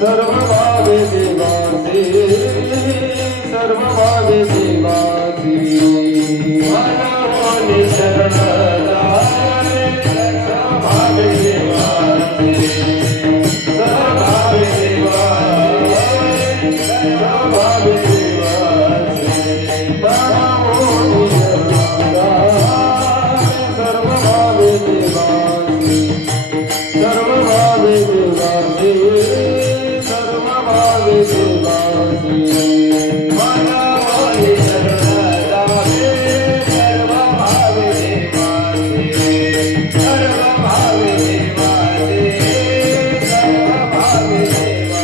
सर्व भावे देवासी सर्व भावे देवासी मनोनी शरण जाए सर्व भावे देवासी सर्व भावे देवासी सर्व भावे देवासी मनोनी शरण जाए सर्व भावे देवासी सर्व भावे देवासी सर्व भावे देवासी मनोनी शरण जाए सर्व भावे देवासी सर्व भावे देवासी सर्व भावे देवासी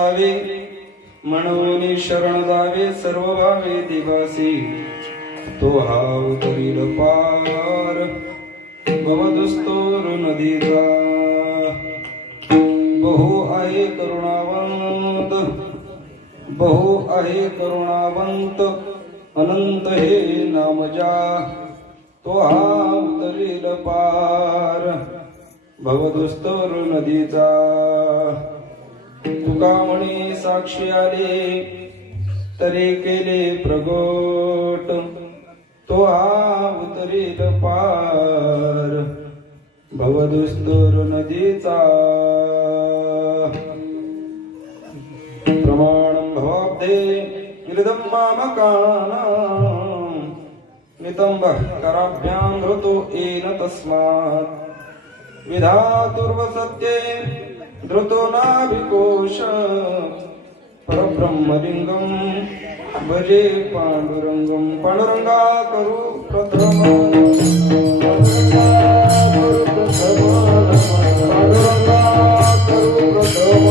जावे म्हणून शरण जावे सर्व भावे दिवासी तो हा उतरील पार भवदुस्तोर नदीचा बहु आहे करुणावंत बहु आहे करुणावंत अनंत हे नामजा तो हा उतरील पार भवदुस्तोर नदीचा तुका म्हणे साक्षी आले तरी केले प्रगट तो हा उतरील पार भवदुस्तोर नदीचा प्रमाणं भवाब्धे विरदं मामकानां नितंबः कराभ्यां ऋतो येन तस्मात् विधातुर्वसत्ये धृतो नाभिकोश परब्रह्मलिंगं भजे पांडुरंगं पांडुरंगा करू प्रथम पांडुरंगा करू प्रथम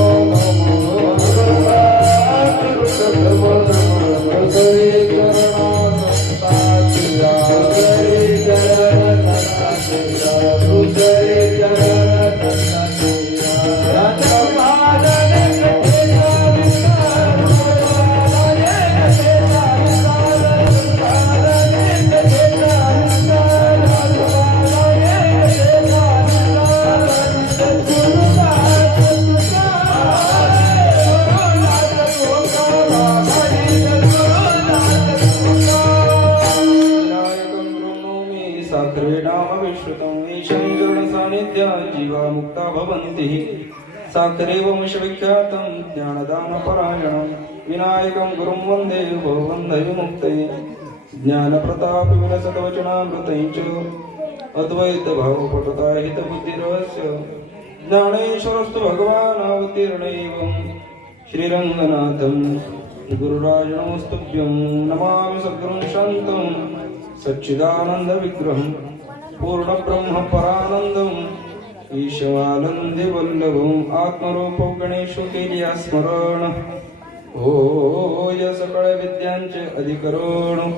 जीवा मुक्ता भवन्ति साकरे वंशविख्यातं ज्ञानदानपरायणं विनायकं गुरुं वन्दे भवन्धै मुक्तये ज्ञानप्रतापविलसतवचनामृतैः च अद्वैतभावपटुता हितबुद्धिरहस्य ज्ञानेश्वरस्तु भगवान् अवतीर्णैवं श्रीरङ्गनाथं गुरुराजनमस्तुभ्यं नमामि सद्गुरुं शान्तं सच्चिदानन्दविग्रहं पूर्णब्रह्म परानन्दम् ईशवानंदे वल्लभम् आत्मरूप गणेशो केली स्मरण हो या सकळ विद्यांचे अधिकरण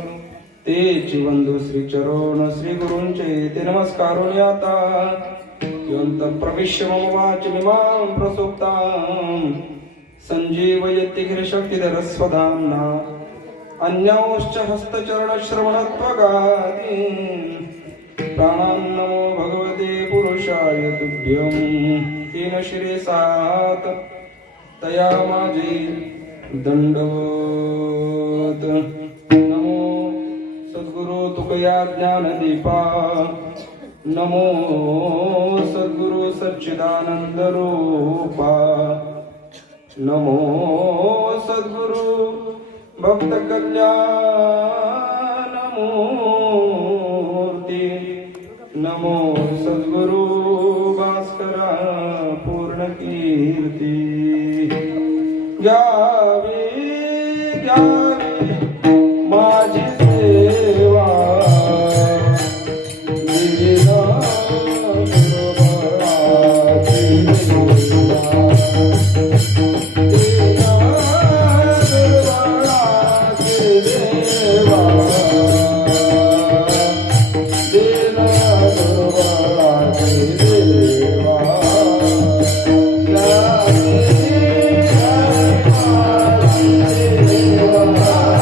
तेची वंदू श्री चरण श्री गुरूंचे ते नमस्कारोनी आता यंत प्रविश्य मम वाचमिमां प्रसुप्तां संजीवयति गिरिशक्तिधर स्वधाम्ना अन्यांश्च हस्तचरण श्रवणत्वगादीन् प्राणान् नमो भगवते पुरुषाय तुभ्यं तीन शिरे सात तया माझे दंडवत नमो सद्गुरु तुकया ज्ञानदीपा नमो सद्गुरु सच्चिदानंद रूपा नमो सद्गुरु भक्त कल्याण मूर्ती नमो सद्गुरु भास्करा पूर्ण कीर्ती गावे गावे माझी सेवा दिला Bye.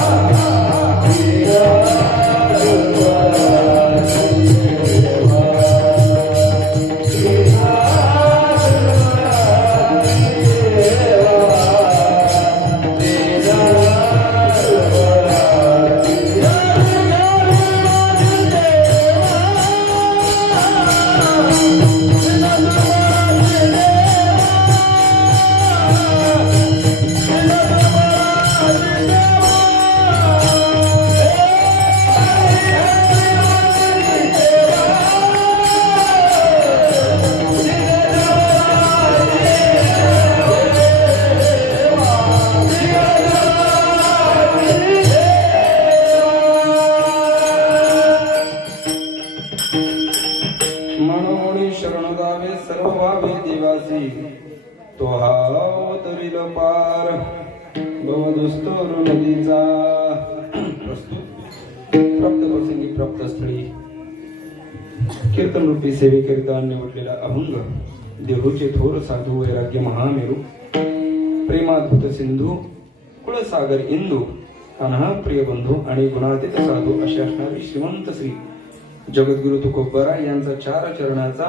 भवदुस्तोर नदीचा प्राप्त प्रसंगी प्राप्त स्थळी कीर्तन रूपी सेवेकरिता निवडलेला अभंग देहूचे थोर साधू वैराग्य महामेरू प्रेमाद्भुत सिंधू कुळसागर इंदू कान्हा प्रिय बंधू आणि गुणातीत साधू अशी असणारी श्रीमंत श्री जगद्गुरु तुकोबरा यांचा 4 चरणाचा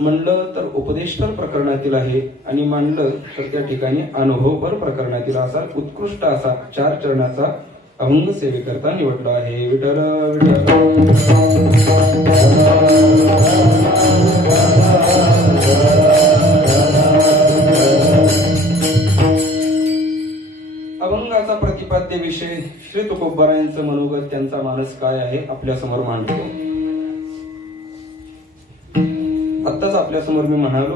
म्हणलं तर उपदेशपर प्रकरणातील आहे आणि मांडलं तर त्या ठिकाणी अनुभवपर प्रकरणातील असा उत्कृष्ट असा 4 चरणाचा अभंग सेवेकरता निवडला आहे. विठ्ठल अभंगाचा प्रतिपाद्य विषय श्री तुकोबरायांचं मनोगत त्यांचा मानस काय आहे आपल्या समोर मांडतो. आत्ताच आपल्या समोर मी म्हणालो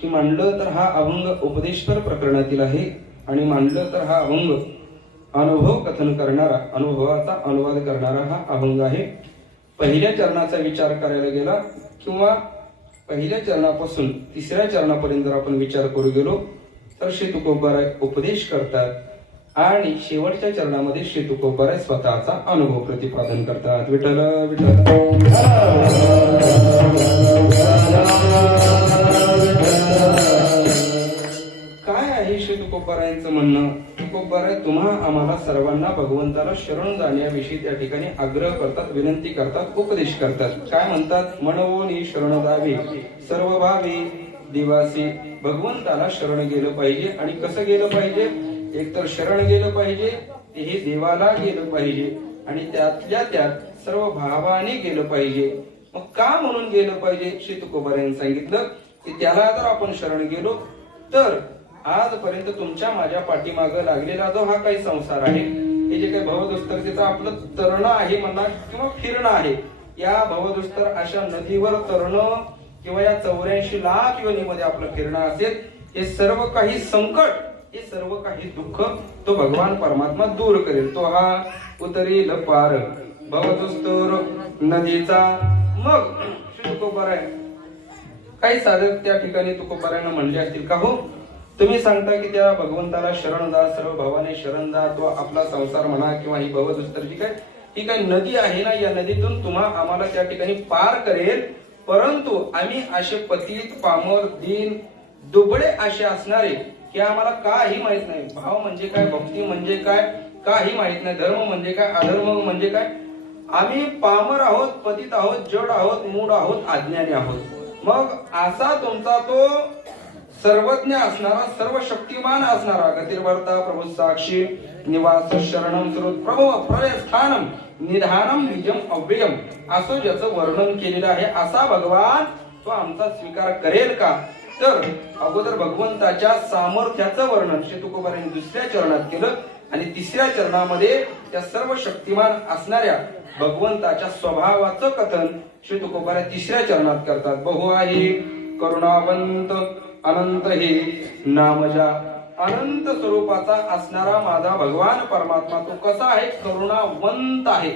की मांडलं तर हा अभंग उपदेशपर प्रकरणातील आहे आणि मांडलं तर हा अभंग अनुभव कथन करणारा अनुभवाचा अनुवाद करणारा हा अभंग आहे. पहिल्या चरणाचा विचार करायला गेला किंवा पहिल्या चरणापासून 3ऱ्या चरणापर्यंत जर आपण विचार करू गेलो तर श्री तुकोबराय उपदेश करतात आणि शेवटच्या चरणामध्ये श्री तुकोबराय स्वतःचा अनुभव प्रतिपादन करतात. विठ्ठल विठ्ठल काय आहे श्री तुकोबरायांचं म्हणणं. तुकोबराय तुम्हा आम्हाला सर्वांना भगवंताला शरण जाण्याविषयी त्या ठिकाणी आग्रह करतात, विनंती करतात, उपदेश करतात. काय म्हणतात. म्हणवोनी शरण जावे सर्व भावी दिवासी. भगवंताला शरण गेलं पाहिजे आणि कसं गेलं पाहिजे. एकतर शरण गेलं पाहिजे हे देवाला गेलं पाहिजे आणि त्यातल्या त्यात सर्व भावाने गेलं पाहिजे. मग का म्हणून गेलं पाहिजे. श्री तुकोबरायांनी सांगितलं की त्याला जर आपण शरण गेलो तर आजपर्यंत तुमच्या माझ्या पाठीमागं लागलेला जो हा काही संसार आहे, हे जे काही भवदुस्तरतेचं आपलं तरणं आहे म्हणा किंवा फिरणं आहे, या भवदुस्तर अशा नदीवर तरणं किंवा या 84 लाख योनीमध्ये आपलं फिरणं असेल, हे सर्व काही संकट, हे सर्व काही दुःख तो भगवान परमात्मा दूर करेल. तो हा उतरील पार भवदुस्तर नदीचा. मग श्री तुकोबराय काही साधक त्या ठिकाणी तुकोबरायांना म्हणले असतील का हो तुम्ही सांगता की त्या भगवंताला शरण जा, सर्व भावाने शरण जा, तो आपला संसार म्हणा किंवा ही भवदुस्तर जी काय ही काय नदी आहे ना, या नदीतून तुम्हा आम्हाला त्या ठिकाणी पार करेल. परंतु आम्ही असे पतित पामर दीन दुबळे असे असणारे की आम्हाला काही माहित नाही. भाव म्हणजे काय, भक्ती म्हणजे काय, काही माहित नाही. धर्म म्हणजे काय, अधर्म म्हणजे काय. आम्ही पामर आहोत, पतित आहोत, जड आहोत, मूढ आहोत, अज्ञानी आहोत. मग असा तुमचा तो सर्वज्ञ असणारा, सर्व शक्तिमान असणारा, गतिर्भर्ता प्रभू साक्षी निवास शरणम सर्व प्रभू प्रलय स्थानम निधानम निजम अव्ययम असं ज्याचं वर्णन केलेलं आहे, असा भगवान तो आमचा स्वीकार करेल का. तर अगोदर भगवंताच्या सामर्थ्याचं वर्णन श्री तुकोबरायांनी 2ऱ्या चरणात केलं आणि 3ऱ्या चरणामध्ये त्या सर्व शक्तिमान असणाऱ्या भगवंताच्या स्वभावाचं कथन श्री तुकोबराय 3ऱ्या चरणात करतात. बहु आहे करुणावंत अनंत हे नामजा. अनंत स्वरूपाचा असणारा माझा भगवान परमात्मा तो कसा आहे. करुणावंत आहे.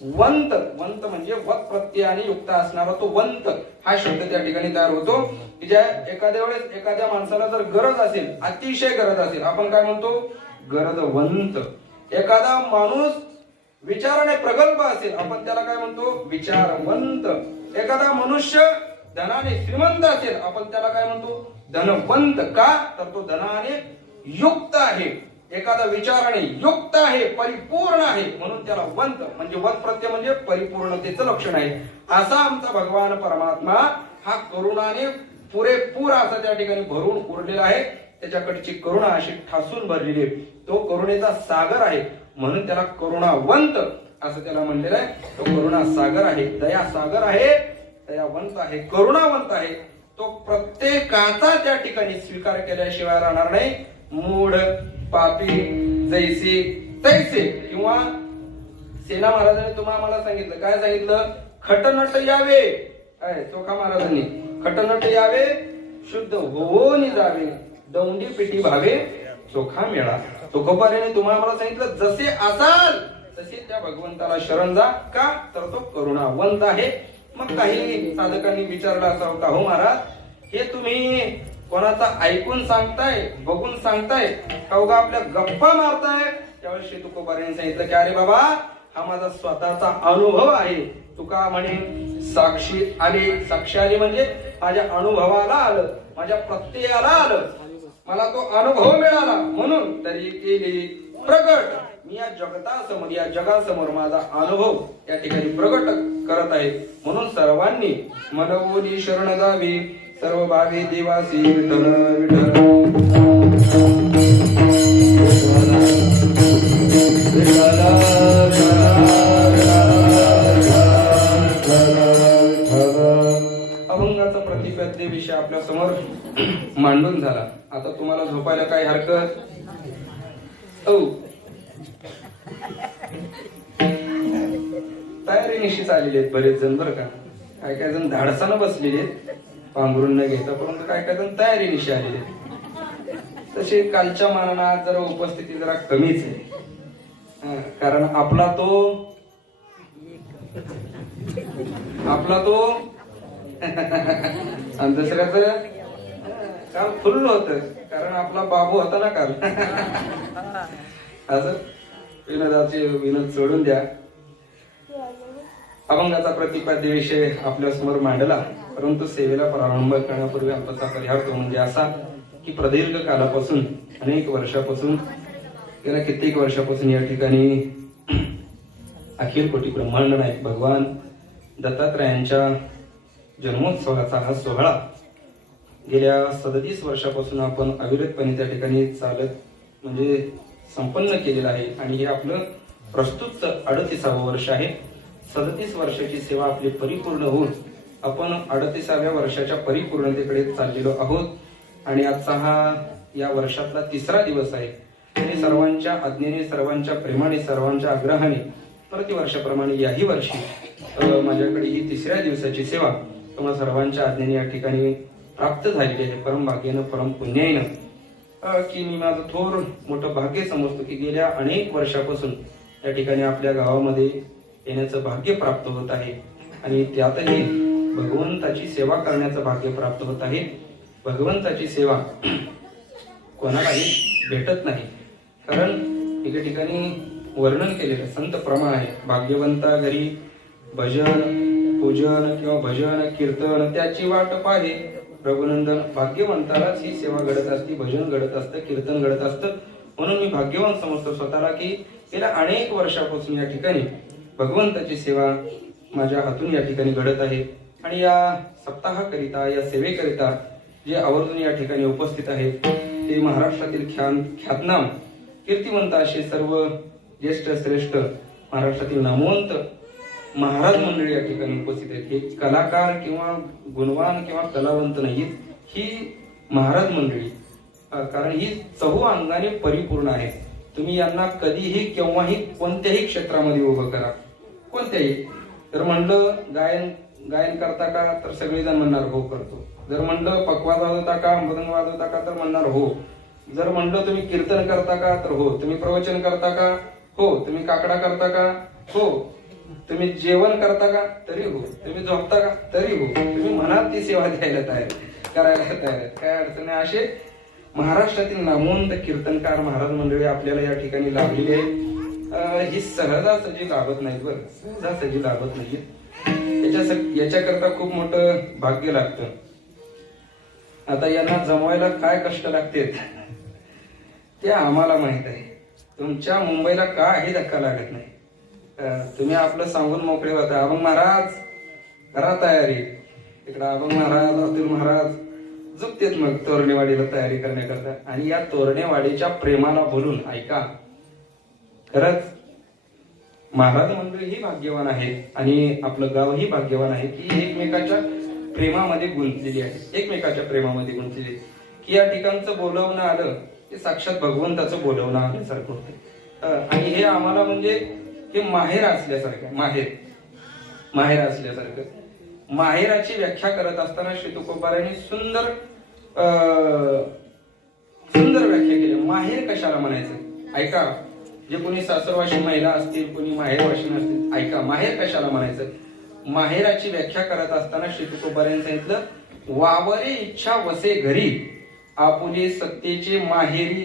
वंत, वंत म्हणजे वत प्रत्ययाने युक्त असणारा तो वंत हा शब्द त्या ठिकाणी तयार होतो की ज्या एखाद्या वेळेस एखाद्या माणसाला जर गरज असेल, अतिशय गरज असेल, आपण काय म्हणतो गरजवंत. एखादा माणूस विचाराने प्रगल्भ असेल, आपण त्याला काय म्हणतो विचारवंत. एखादा मनुष्य धनाने श्रीमंत असेल, आपण त्याला काय म्हणतो धनवंत. का तर तो धनाने युक्त आहे. एखादा विचाराने युक्त आहे, परिपूर्ण आहे, म्हणून त्याला वंत म्हणजे वत प्रत्यय म्हणजे परिपूर्णतेचं लक्षण आहे. असा आमचा भगवान परमात्मा हा करुणाने पुरेपूर असा त्या ठिकाणी भरून उरलेला आहे. त्याच्याकडची करुणा अशी ठासून भरलेली आहे. तो करुणेचा सागर आहे म्हणून त्याला करुणावंत असं त्याला म्हणलेलं आहे. तो करुणा सागर आहे, दया सागर आहे, दयावंत आहे, करुणावंत आहे. तो प्रत्येकाचा त्या ठिकाणी स्वीकार केल्याशिवाय राहणार नाही. मूढ पापी जैसे तैसे. किंवा सेना महाराजांनी तुम्हाला मला सांगितलं काय सांगितलं. खटनट यावे. काय चोखा महाराजांनी खटनट यावे शुद्ध होऊन जावे दौंडी पिठी भावे चोखा मेळा. तुकोबाराने तुम्हाला मला सांगितलं जसे असाल तसे त्या भगवंताला शरण जा. का तर तो करुणावंत आहे. मग काही साधकांनी विचारलं असा होता, हो महाराज हे तुम्ही कोणाचा ऐकून सांगताय, बघून सांगताय, का उगा आपल्या गप्पा मारताय? त्यावेळेस श्री तुकोबारायांनी सांगितलं की अरे बाबा, हा माझा स्वतःचा अनुभव आहे. तुका म्हणे साक्षी आली. साक्षी आली म्हणजे माझ्या अनुभवाला आलं, माझ्या प्रत्ययाला आलं, मला तो अनुभव मिळाला, म्हणून तरी केली प्रगट. मी या जगतासमोर, या जगासमोर माझा अनुभव या ठिकाणी प्रगट करत आहे. म्हणून सर्वांनी मनवोनी शरण जावी, सर्व भावी देवासी विठ्ठल विठ्ठल. अभंगाचा प्रतिपद्य विषय आपल्या समोर मांडून झाला. आता तुम्हाला झोपायला काय हरकत? तयारीनिशीच आलेले आहेत बरेच जण बरं का. काय काय जण धाडसानं बसलेले आहेत पांघरून न घेता, परंतु काय काय जण तयारीनिशी आलेले आहेत. तसे कालच्या मानानं जरा उपस्थिती जरा कमीच आहे. कारण आपला तो आणि दुसऱ्याच काल फुल होत, कारण आपला बाबू होता ना काल. असं विनोदाचे विनोद सोडून द्या. अभंगाचा प्रतिपाद्य विषय आपल्या समोर मांडला, परंतु सेवेला प्रारंभ करण्यापूर्वी आमचा परिहार तो म्हणजे असा की प्रदीर्घ कालापासून, अनेक वर्षापासून, गेल्या कित्येक वर्षापासून या ठिकाणी अखिल कोटी ब्रह्मांड नायक भगवान दत्तात्रयांच्या जन्मोत्सवाचा हा सोहळा गेल्या 37 वर्षापासून आपण अविरतपणे त्या ठिकाणी चालत म्हणजे संपन्न केलेलं आहे. आणि हे आपलं प्रस्तुत 38वे वर्ष आहे. 37 वर्षाची सेवा आपली परिपूर्ण होऊन आपण 38व्या वर्षाच्या परिपूर्णतेकडे चाललेलो आहोत. आणि आजचा हा या वर्षातला 3रा दिवस आहे. आणि सर्वांच्या आज्ञेने, सर्वांच्या प्रेमाने, सर्वांच्या आग्रहाने प्रतिवर्षाप्रमाणे याही वर्षी माझ्याकडे ही 3ऱ्या दिवसाची सेवा तुम्हाला सर्वांच्या आज्ञेने या ठिकाणी प्राप्त झालेली आहे. परम भाग्यानं, परम पुण्याईनं, की मी माझं थोर मोठं भाग्य समजतो की गेल्या अनेक वर्षापासून या ठिकाणी आपल्या गावामध्ये येण्याचं भाग्य प्राप्त होत आहे. आणि त्यातही भगवंताची सेवा करण्याचं भाग्य प्राप्त होत आहे. भगवंताची सेवा कोणालाही भेटत नाही, कारण एका ठिकाणी वर्णन केलेलं संत प्रमाण आहे. भाग्यवंता घरी भजन, पूजन किंवा भजन कीर्तन त्याची वाट पाहे रघुनंदन. भाग्यवंतालाच ही सेवा घडत असते, भजन घडत असतं, कीर्तन घडत असतं. म्हणून मी भाग्यवान समजतो स्वतःला की गेल्या अनेक वर्षापासून या ठिकाणी भगवंताची सेवा माझ्या हातून या ठिकाणी घडत आहे. आणि या सप्ताहाकरिता, या सेवेकरिता जे आवर्जून या ठिकाणी उपस्थित आहेत ते महाराष्ट्रातील ख्यातनाम कीर्तिवंत असे सर्व ज्येष्ठ श्रेष्ठ महाराष्ट्रातील नामवंत महाराज मंडळी या ठिकाणी उपस्थित आहेत. हे कलाकार किंवा गुणवान किंवा कलावंत नाहीत, ही महाराज मंडळी, कारण ही चहू अंगाने परिपूर्ण आहे. तुम्ही यांना कधीही केव्हाही कोणत्याही क्षेत्रामध्ये उभं करा, कोणत्याही. जर म्हणलं गायन करता का, तर सगळेजण म्हणणार हो करतो. जर म्हणलं पकवाज वाजवता का, मृदंग वाजवता का, तर म्हणणार हो. जर म्हणलं तुम्ही कीर्तन करता का, तर हो. तुम्ही प्रवचन करता का, हो. तुम्ही काकडा करता का, हो. तुम्ही जेवण करता का, तरी हो. तुम्ही झोपता का, तरी हो. तुम्ही म्हणाल ती सेवा द्यायला तयार, करायला तयार, काय अडचण नाही. असे महाराष्ट्रातील नामवंत कीर्तनकार महाराज मंडळी आपल्याला या ठिकाणी लाभलेली आहे. ही सहजासहजी लाभत नाहीत, बरं, सहजासहजी लाभत नाहीत. याच्याकरता खूप मोठं भाग्य लागतं. आता यांना जमवायला काय कष्ट लागतात ते आम्हाला माहित आहे. तुमच्या मुंबईला काही धक्का लागत नाही. तुम्ही आपलं सांगून मोकळे होता. अभंग महाराज करा तयारी. इकडं अभंग महाराज, अतुल महाराज झुकतेत मग तोरणेवाडीला तयारी करण्याकरता. आणि या तोरणेवाडीच्या प्रेमाला बोलून ऐका, खरंच महाराज मंडळी ही भाग्यवान आहेत आणि आपलं गावही भाग्यवान आहे की एकमेकाच्या प्रेमामध्ये गुंतलेली आहे. एकमेकाच्या प्रेमामध्ये गुंतलेली, की या ठिकाणचं बोलवणं आलं ते साक्षात भगवंताचं बोलवणं आल्यासारखं होतं. आणि हे आम्हाला म्हणजे हे माहेर असल्यासारखं, माहेर असल्यासारखं. माहेराची व्याख्या करत असताना श्री तुकोबारायांनी सुंदर व्याख्या केली. माहेर कशाला म्हणायचं ऐका. जे कोणी सासरवाशी महिला असतील, कोणी माहेरवाशी नसतील, ऐका माहेर कशाला म्हणायचं. माहेराची व्याख्या करत असताना श्री तुकोबारायांनी सांगितलं, वावरे इच्छा वसे घरी आपुले सत्तेचे माहेरी,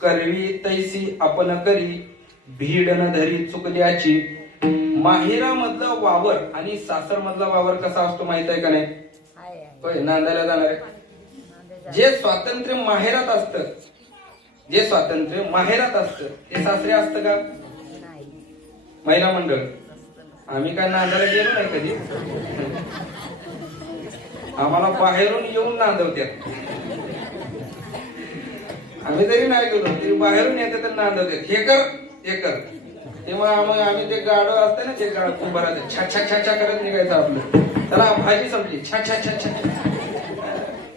करवी तैसी आपण करी, भीड न धरी चुकल्याची. माहेरामधला वावर आणि सासर मधला वावर कसा असतो माहित आहे का नाही? होय, नांदायला जाणार आहे. जे स्वातंत्र्य माहेरात असतं, जे स्वातंत्र्य माहेरात असतं ते सासरे असतं का? महिला मंडळ, आम्ही काय नांदायला गेलो नाही कधी. आम्हाला बाहेरून येऊन नांदवतात. आम्ही जरी नाही गेलो तरी बाहेरून येतात तर नांदवतात. हे कर हे कर. तेव्हा आम्ही ते गाडो असतं ना, ते गाड कुंभाराचं छा छा छा छा करत निघायचं आपलं. त्याला भाजी संपली, छा छा छा छा.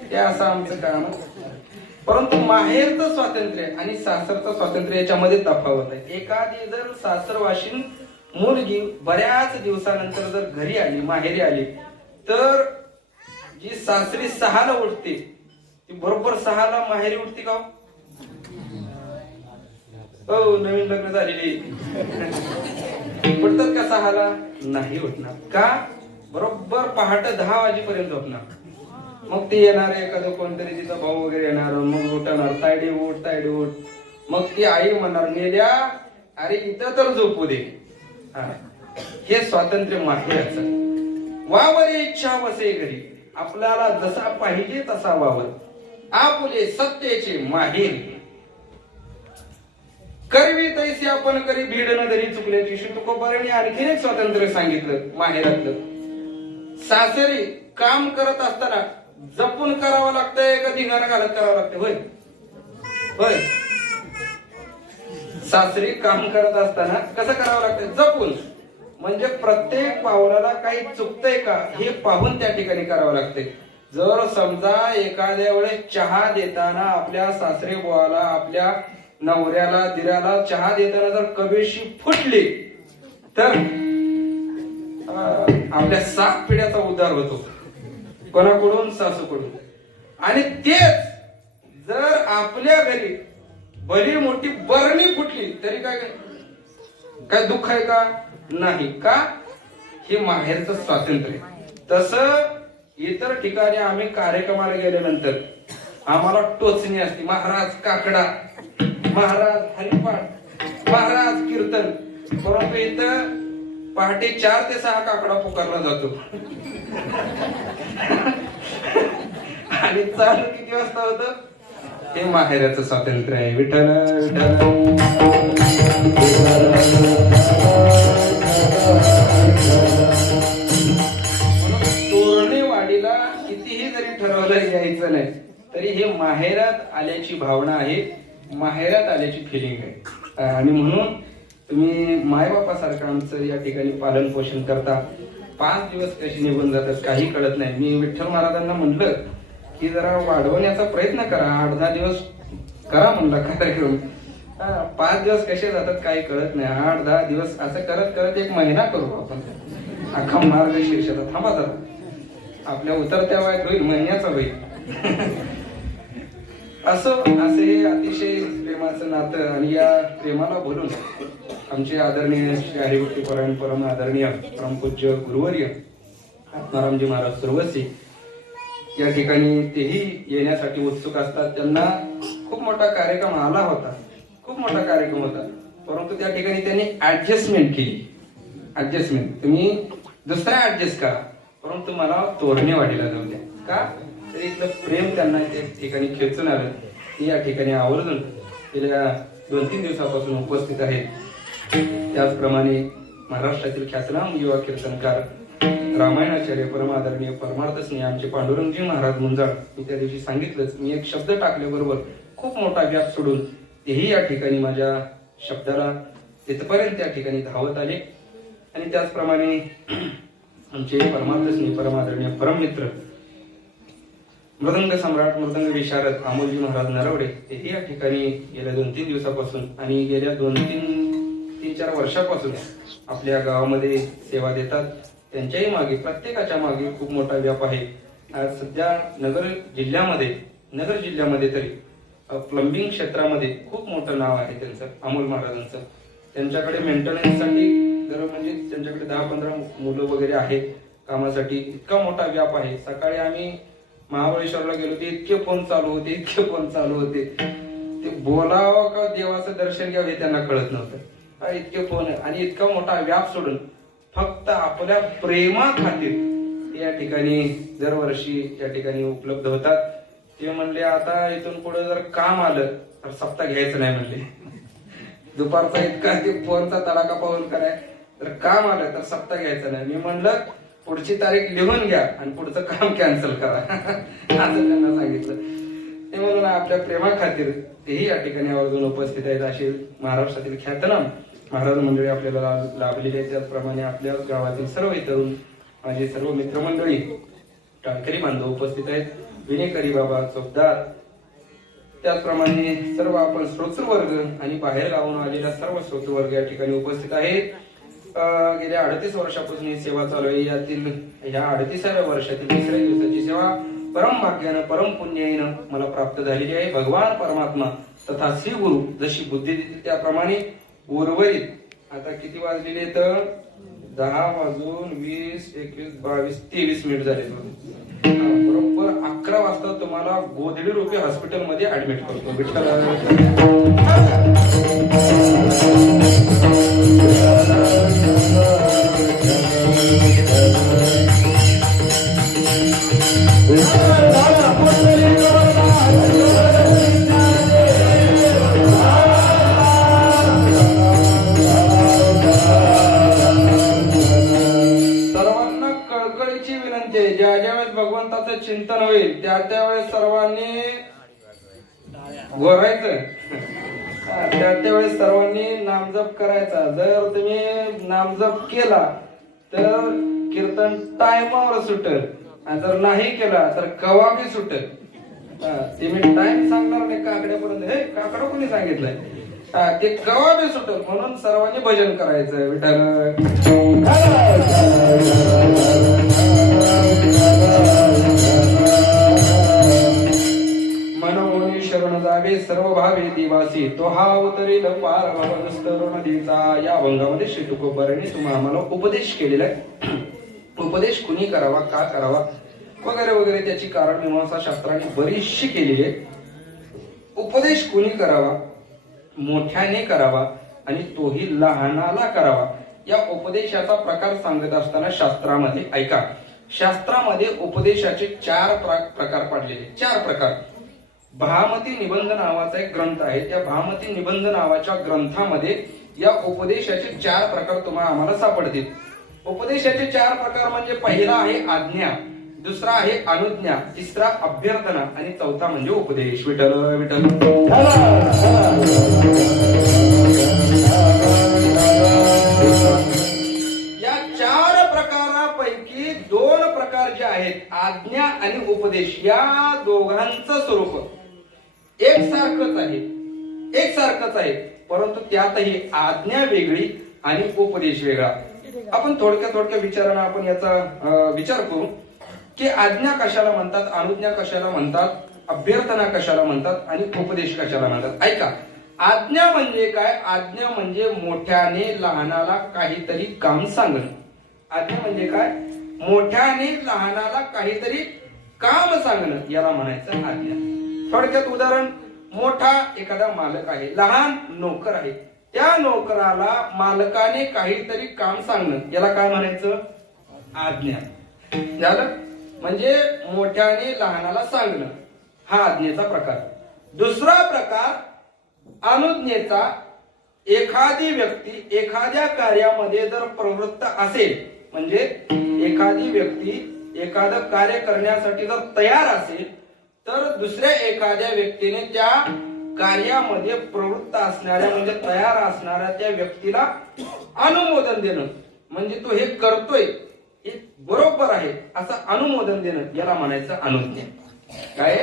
ते असं आमचं काम. परंतु माहेरचं स्वातंत्र्य आणि सासरचं स्वातंत्र्य याच्यामध्ये तफावत आहे. एखादी जर सासरवाशीन मुलगी बऱ्याच दिवसानंतर जर घरी आली, माहेरी आली, तर जी सासरी 6ला उठते ती बरोबर 6ला माहेरी उठते का? हो, नवीन लग्न झालेली उठतात का 6ला? नाही उठणार. का? बरोबर पहाटे 10 वाजेपर्यंत झोपणार. मग ते येणार, एखादं कोणतरी तिचा भाऊ वगैरे येणार, मग उठणार, तायडे उठ तायडे उठ. मग ती आई म्हणणार, नेल्या अरे इथं तर झोपू दे. हे स्वातंत्र्य माहेराचं. वावर इच्छा वसे घरी, आपल्याला जसा पाहिजे तसा वावर. आपुले सत्तेचे माहेर, करवी तैसी आपण करी, भीड न धरी चुकल्याची. तुकोबारांनी आणखीन एक स्वातंत्र्य सांगितलं माहेरातलं. सासरी काम करत असताना जपून करावं लागतंय का धिंगाणा घालत करावं लागतंय? होय होय. सासरी काम करत असताना कसं करावं लागतंय? जपून. म्हणजे प्रत्येक पावलाला काही चुकतंय का हे पाहून त्या ठिकाणी करावं लागतंय. जर समजा एखाद्या वेळेस चहा देताना आपल्या सासरे बुवाला, आपल्या नवऱ्याला, दिराला चहा देताना जर कबेशी फुटली तर आपल्या 7 पिढ्याचा उद्धार होतो. कोणाकडून? सासूकडून. आणि तेच जर आपल्या घरी भली मोठी बरणी फुटली तरी काय दुःख आहे का? नाही. का? हे माहेरचं स्वातंत्र्य. तसं इतर ठिकाणी आम्ही कार्यक्रमाला गेल्यानंतर आम्हाला टोचणी असते. महाराज काकडा, महाराज हरिपाठ, महाराज कीर्तन. परंतु इथं पहाटे 4 ते 6 काकडा पुकारला जातो. आणि चालू किती वाजता होतं? हे माहेराचं स्वातंत्र्य आहे. विठ्ठल विठ्ठल. तोरणेवाडीला कितीही जरी ठरवलं यायचं नाही तरी हे माहेरात आल्याची भावना आहे, माहेरात आल्याची फिलिंग आहे. आणि म्हणून तुम्ही मायबापासारखं आमचं या ठिकाणी पालन पोषण करता. 5 दिवस कशी निघून जातात काही कळत नाही. मी विठ्ठल महाराजांना म्हणलं की जरा वाढवण्याचा प्रयत्न करा, 8-10 दिवस करा म्हणलं कार्यक्रम. 5 दिवस कसे जातात काही कळत नाही. 8-10 दिवस असं करत करत 1 महिना करू आपण. अख्खा मार्गशीर्षाचा थांबा जरा, आपल्या उतरत्या वयात होईल, महिन्याचा होईल. असं हे अतिशय प्रेमाचं नातं. आणि या प्रेमाला बोलून आमचे आदरणीय श्री हरिभक्ती परायण परम आदरणीय परमपूज्य गुरुवर्य आत्मारामजी महाराज सुरवसी या ठिकाणी तेही येण्यासाठी उत्सुक असतात. त्यांना खूप मोठा कार्यक्रम आला होता, खूप मोठा कार्यक्रम होता. परंतु त्या ठिकाणी त्यांनी ऍडजस्टमेंट केली. ऍडजस्टमेंट, तुम्ही दुसरा ऍडजस्ट करा, परंतु मला तोरणेवाडीला जाऊ द्या. का? तर इथलं प्रेम त्यांना त्या ठिकाणी खेचून आलं. ती या ठिकाणी आवर्जून गेल्या 2-3 दिवसापासून उपस्थित आहेत. त्याचप्रमाणे महाराष्ट्रातील ख्यातनाम युवा कीर्तनकार रामायणाचार्य परम आदरणीय परमार्थ स्नेह आमचे पांडुरंगजी महाराज मुंजाळ. मी त्या दिवशी सांगितलंच, मी एक शब्द टाकल्याबरोबर खूप मोठा व्याप सोडून तेही या ठिकाणी माझ्या शब्दाला तिथपर्यंत त्या ठिकाणी धावत आले. आणि त्याचप्रमाणे आमचे परमार्थ स्नेह परम आदरणीय परममित्र मृदंग सम्राट, मृदंग विशारद अमोलजी महाराज नरवडे तेही या ठिकाणी गेल्या 2-3 दिवसापासून आणि गेल्या 2-3-4 वर्षापासून आपल्या गावामध्ये सेवा देतात. त्यांच्याही मागे, प्रत्येकाच्या मागे खूप मोठा व्याप आहे. आज सध्या नगर जिल्ह्यामध्ये तरी प्लंबिंग क्षेत्रामध्ये खूप मोठं नाव आहे त्यांचं, अमोल महाराजांचं. त्यांच्याकडे मेंटेनन्ससाठी जर म्हणजे त्यांच्याकडे 10-15 मुलं वगैरे आहेत कामासाठी. इतका मोठा व्याप आहे. सकाळी आम्ही महाबळेश्वरला गेलो ते इतके फोन चालू होते, इतके फोन चालू होते, ते बोलावं का देवाचं दर्शन घ्यावं हे त्यांना कळत नव्हतं. इतके फोन आणि इतका मोठा व्याप सोडून फक्त आपल्या प्रेमा खातीर या ठिकाणी दरवर्षी या ठिकाणी उपलब्ध होतात. ते म्हणले आता इथून पुढे जर काम आलं तर सप्ताह घ्यायचं नाही म्हणले. दुपारचा इतका ते फोनचा तडाखा पाहून कराय, तर काम आलं तर सप्ताह घ्यायचं नाही. मी म्हणलं पुढची तारीख लिहून घ्या आणि पुढचं काम कॅन्सल करा असं त्यांना सांगितलं. ते म्हणून आपल्या प्रेमा खातीर तेही या ठिकाणी आवर्जून उपस्थित आहेत. अशी महाराष्ट्रातील ख्यातनाम महाराज मंडळी आपल्याला लाभलेली आहे. त्याचप्रमाणे आपल्या गावातील सर्व तरुण, माझे सर्व मित्रमंडळी, टाळकरी बांधव उपस्थित आहेत, विनेकरी बाबा, चौकदार, त्याचप्रमाणे सर्व आपण श्रोतृवर्ग आणि बाहेर गावून आलेला सर्व श्रोतृवर्ग या ठिकाणी उपस्थित आहेत. गेल्या 38 वर्षापासून ही सेवा चालू आहे. यातील ह्या 38व्या वर्षातील तिसऱ्या दिवसाची सेवा परम भाग्यानं परम पुण्याईनं मला प्राप्त झालेली आहे. भगवान परमात्मा तथा श्री गुरु जशी बुद्धी देते त्याप्रमाणे उर्वरित आता किती वाजलेले तर 10 वाजून 20, 21, 22, 23 मिनिट झाले. बरोबर 11 वाजता तुम्हाला गोधडी रुपये हॉस्पिटलमध्ये ऍडमिट करतो. विठ्ठल भगवंताचं चिंतन होईल त्या त्यावेळेस सर्वांनी घोरायचं, त्यावेळेस सर्वांनी नामजप करायचा. जर तुम्ही नामजप केला तर कीर्तन टायमावर सुटेल, जर नाही केला तर कवा बी सुटेल. ते मी टाइम सांगणार नाही काकड्यापर्यंत. हे काकडा कोणी सांगितलंय? ते कवा बी सुटेल म्हणून सर्वांनी भजन करायचं. विठ्ठल मनोनी शरण जावे सर्व भावे दिवासी, तो हा अवतरील पार भवनस्तर नदीचा. या अभंगामध्ये श्री तुकोबारांनी तुम्हाला आम्हाला उपदेश केलेला आहे. उपदेश कुणी करावा, का करावा वगैरे वगैरे त्याची कारण मीमांसा शास्त्राने बरीचशी केलेली आहे. उपदेश कुणी करावा, मोठ्याने करावा आणि तोही लहानाला करावा. या उपदेशाचा प्रकार सांगत असताना शास्त्रामध्ये ऐका, शास्त्रामध्ये उपदेशाचे 4 प्रकार पाडलेले. 4 प्रकार. भामती निबंध नावाचा एक ग्रंथ आहे. त्या भामती निबंध नावाच्या ग्रंथामध्ये या उपदेशाचे 4 प्रकार तुम्हाला आम्हाला सापडतील. उपदेशाचे 4 प्रकार म्हणजे पहिला आहे आज्ञा, दुसरा आहे अनुज्ञा, तिसरा अभ्यर्थना आणि चौथा म्हणजे उपदेश. विठ्ठल विठ्ठल. या 4 प्रकारापैकी 2 प्रकार जे आहेत, आज्ञा आणि उपदेश, या दोघांचं स्वरूप एकसारखंच आहे, परंतु त्यातही आज्ञा वेगळी आणि उपदेश वेगळा. आपण थोडक्या विचारानं आपण याचा विचार करू की आज्ञा कशाला म्हणतात, अनुज्ञा कशाला म्हणतात, अभ्यर्थना कशाला म्हणतात आणि उपदेश कशाला म्हणतात. ऐका, आज्ञा म्हणजे काय? आज्ञा म्हणजे मोठ्याने लहानाला काहीतरी काम सांगणं. आज्ञा म्हणजे काय? मोठ्याने लहानाला काहीतरी काम सांगणं, याला म्हणायचं आज्ञा. थोडक्यात उदाहरण, मोठा एखादा मालक आहे, लहान नोकर आहे, त्या नोकराला मालकाने काहीतरी काम सांगणं, याला काय म्हणायचं? आज्ञा. झालं? म्हणजे मोठ्याने लहानाला सांगणं, हा आज्ञेचा प्रकार. दुसरा प्रकार अनुज्ञेचा. एखादी व्यक्ती एखाद्या कार्यामध्ये जर प्रवृत्त असेल, म्हणजे एखादी व्यक्ती एखादं कार्य करण्यासाठी जर तयार असेल, तर दुसऱ्या एखाद्या व्यक्तीने त्या कार्यामध्ये प्रवृत्त असणाऱ्या म्हणजे तयार असणाऱ्या त्या व्यक्तीला अनुमोदन देणं, म्हणजे तो हे करतोय हे बरोबर आहे असं अनुमोदन देणं, याला म्हणायचं अनुज्ञा. काय?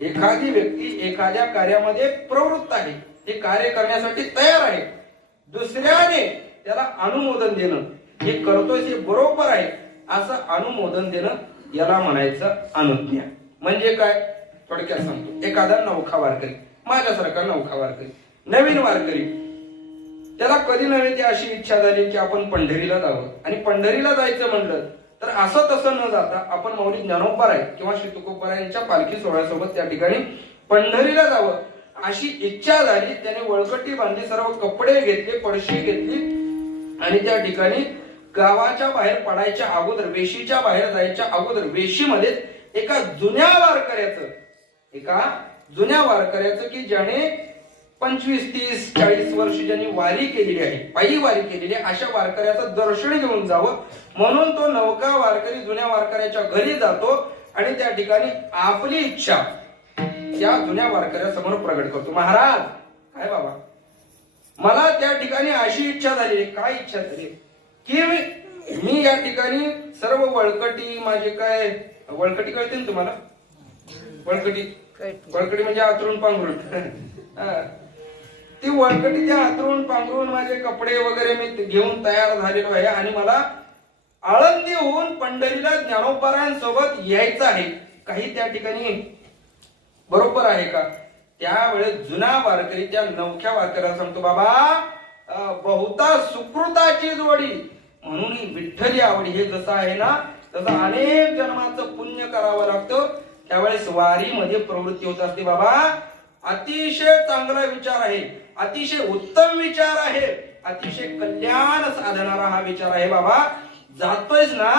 एखादी व्यक्ती एखाद्या कार्यामध्ये प्रवृत्त आहे, ते कार्य करण्यासाठी तयार आहे, दुसऱ्याने त्याला अनुमोदन देणं, हे करतोय हे बरोबर आहे असं अनुमोदन देणं, याला म्हणायचं अनुज्ञा. म्हणजे काय? थोडक्यात सांगतो. एखादा नवखा वारकरी, माझ्यासारखा नवखा वारकरी, नवीन वारकरी, त्याला कधी नव्हे ती अशी इच्छा झाली की आपण पंढरीला जावं. आणि पंढरीला जायचं म्हणलं तर असं तसं न जाता आपण माऊली ज्ञानोबराय किंवा श्री तुकोबरायांच्या पालखी सोहळ्यासोबत त्या ठिकाणी पंढरीला जावं अशी इच्छा झाली. त्याने वळकटी बांधली, सर्व कपडे घेतले, पडशी घेतली आणि त्या ठिकाणी गावाच्या बाहेर पडायच्या अगोदर, वेशीच्या बाहेर जायच्या अगोदर वेशीमध्ये एका जुन्या वारकऱ्याचं की ज्याने 25, 30, 40 वर्ष ज्यांनी वारी केलेली आहे, पायी वारी केलेली आहे, अशा वारकऱ्याचं दर्शन घेऊन जावं म्हणून तो नवका वारकरी जुन्या वारकऱ्याच्या घरी जातो आणि त्या ठिकाणी आपली इच्छा त्या जुन्या वारकऱ्यासमोर प्रगट करतो. महाराज, काय बाबा, मला त्या ठिकाणी अशी इच्छा झाली. काय इच्छा झाली की मी या ठिकाणी सर्व वळकटी, माझे काय वळकटी कळते ना तुम्हाला? वळकटी म्हणजे आतरून पांघरून. ती वळकटी त्या आतरून पांघरून माझे कपडे वगैरे मी घेऊन तयार झालेलो आहे आणि मला आळंदीहून पंढरीला ज्ञानोबरायांसोबत यायचं आहे. काही त्या ठिकाणी बरोबर आहे का? त्यावेळेस जुना वारकरी त्या नवख्या वारकऱ्याला सांगतो, बाबा बहुता सुकृताची जोडी म्हणून विठ्ठली आवडी. हे जसं आहे ना तसं अनेक जन्माचं पुण्य करावं लागतं. त्यावेळेस वारीमध्ये प्रवृत्ती होत असते. बाबा अतिशय चांगला विचार आहे, अतिशय उत्तम विचार आहे, अतिशय कल्याण साधणारा हा विचार आहे. बाबा जातोयस ना,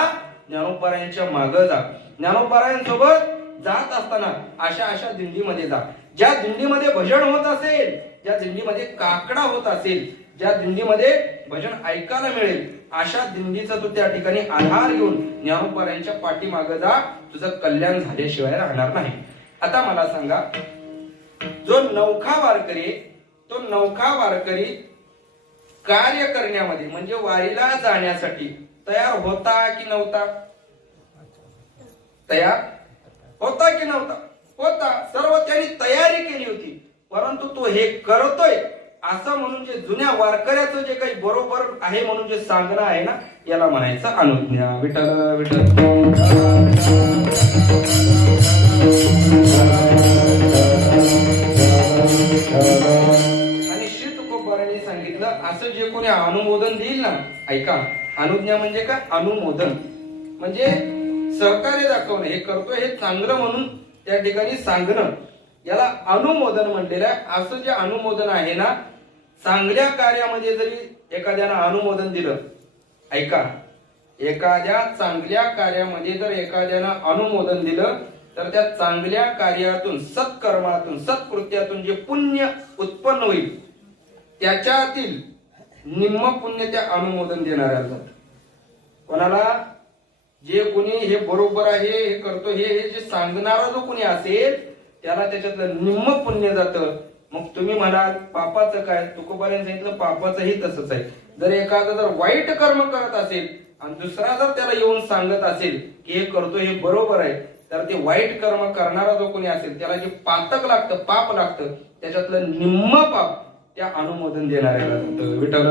ज्ञानोबरायांच्या मागं जा. ज्ञानोबरायांसोबत जात असताना अशा दिंडीमध्ये जा. ज्या दिंडीमध्ये भजन होत असेल, ज्या दिंडीमध्ये काकडा होत असेल, ज्या दिंडीमध्ये भजन ऐकायला मिळेल, अशा दिंडीचा तू त्या ठिकाणी आधार घेऊन ज्ञानोबरायांच्या पाठीमागे जा. तुझं कल्याण झाल्याशिवाय राहणार नाही. आता मला सांगा, जो नवखा वारकरी, तो नवखा वारकरी कार्य करण्यामध्ये म्हणजे वारीला जाण्यासाठी तयार होता की नव्हता? तयार होता की नव्हता? होता. सर्व त्यांनी तयारी केली होती. परंतु तो हे करतोय असं म्हणून जे जुन्या वारकऱ्याचं जे काही बरोबर आहे म्हणून जे सांगणं आहे ना, याला म्हणायचं अनुज्ञा. विठ्ठल विठ्ठल. आणि श्री तुकोबारांनी सांगितलं, असं जे कोणी अनुमोदन देईल ना, ऐका, अनुज्ञा म्हणजे काय? अनुमोदन म्हणजे सहकार्य दाखवणं. हे करतोय हे चांगलं म्हणून त्या ठिकाणी सांगणं, याला अनुमोदन म्हणलेलं आहे. असं जे अनुमोदन आहे ना, चांगल्या कार्यामध्ये जरी एखाद्यानं अनुमोदन दिलं, ऐका, एखाद्या चांगल्या कार्यामध्ये जर एखाद्यानं अनुमोदन दिलं तर त्या चांगल्या कार्यातून, सत्कर्मातून, सत्कृत्यातून जे पुण्य उत्पन्न होईल त्याच्यातील निम्म पुण्य त्या अनुमोदन देणाऱ्याला जातं. कोणाला? जे कोणी हे बरोबर आहे, हे करतो, हे जे सांगणारा जो कोणी असेल त्याला त्याच्यातलं निम्म पुण्य जातं. मग तुम्ही म्हणाल पापाचं काय? तुकोबारांनी सांगितलं पापाचंही तसंच आहे. जर एखादा जर वाईट कर्म करत असेल आणि दुसरा जर त्याला येऊन सांगत असेल की हे करतो हे बरोबर आहे, तर ते वाईट कर्म करणारा जो कोणी असेल त्याला जे पातक लागतं, पाप लागतं, त्याच्यातलं निम्म पाप त्या अनुमोदन देणाऱ्याला जातं. विठ्ठल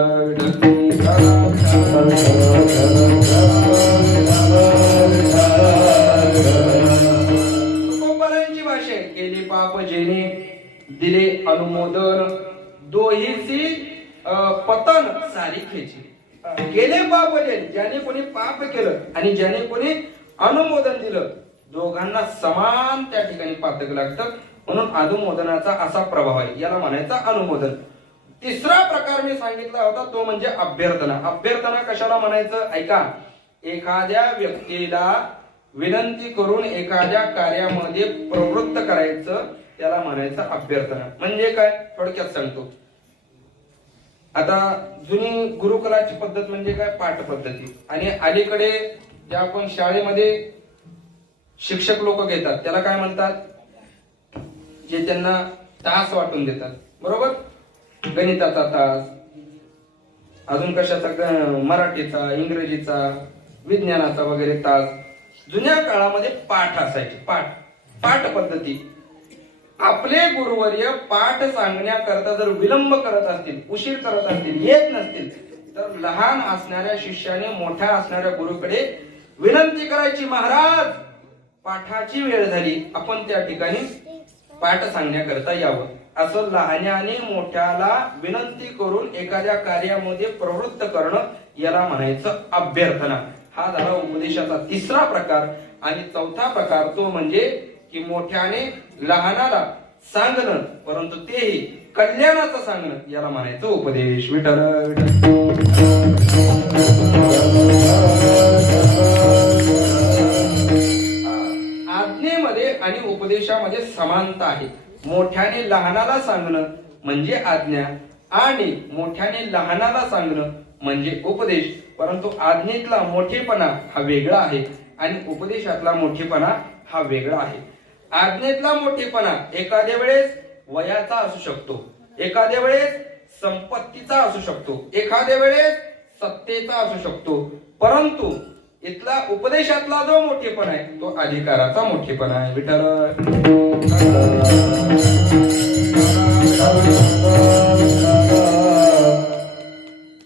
तुकोबारांची भाषा आहे, केले पाप जेने दिले अनुमोदन, दोहीची पतन सारी खेची. केले पाप जेने, ज्याने कोणी पाप केलं आणि ज्याने कोणी अनुमोदन दिलं, दोघांना समान त्या ठिकाणी पातक लागतं. म्हणून अनुमोदनाचा असा प्रभाव आहे, याला म्हणायचा अनुमोदन. तिसरा प्रकार मी सांगितला होता तो म्हणजे अभ्यर्थना. अभ्यर्थना कशाला म्हणायचं? ऐका, एखाद्या व्यक्तीला विनंती करून एखाद्या कार्यामध्ये प्रवृत्त करायचं, त्याला म्हणायचं अभ्यर्थना. म्हणजे काय? थोडक्यात सांगतो. आता जुनी गुरुकुलाची पद्धत म्हणजे काय? पाठ पद्धती. आणि अलीकडे ज्या आपण शाळेमध्ये शिक्षक लोक घेतात त्याला काय म्हणतात? जे त्यांना तास वाटून देतात, बरोबर? गणिताचा तास, अजून कशाचा, मराठीचा, इंग्रजीचा, विज्ञानाचा वगैरे तास. जुन्या काळामध्ये पाठ असायचे, पाठ पद्धती. आपले गुरुवर्य पाठ सांगण्याकरता जर विलंब करत असतील, उशीर करत असतील, येत नसतील, तर लहान असणाऱ्या शिष्याने मोठ्या असणाऱ्या गुरुकडे विनंती करायची, महाराज पाठाची वेळ झाली, आपण त्या ठिकाणी पाठ सांगण्याकरता यावं. असं लहान्याने मोठ्याला विनंती करून एखाद्या कार्यामध्ये प्रवृत्त करणं, याला म्हणायचं अभ्यर्थना. हा झाला उपदेशाचा तिसरा प्रकार. आणि चौथा प्रकार तो म्हणजे की मोठ्याने लहानाला सांगणं, परंतु तेही कल्याणाचं सांगणं, याला म्हणायचं उपदेश. विठ्ठल आज्ञेमध्ये आणि उपदेशामध्ये समानता आहे. मोठ्याने लहानाला सांगणं म्हणजे आज्ञा आणि मोठ्याने लहानाला सांगणं म्हणजे उपदेश. परंतु आज्ञेतला मोठेपणा हा वेगळा आहे आणि उपदेशातला मोठेपणा हा वेगळा आहे. आज्ञेतला मोठेपणा एखाद्या वेळेस वयाचा असू शकतो, एखाद्या वेळेस संपत्तीचा असू शकतो, एखाद्या वेळेस सत्तेचा असू शकतो. परंतु इथला उपदेशातला जो मोठेपणा आहे तो अधिकाराचा मोठेपणा आहे. विठ्ठल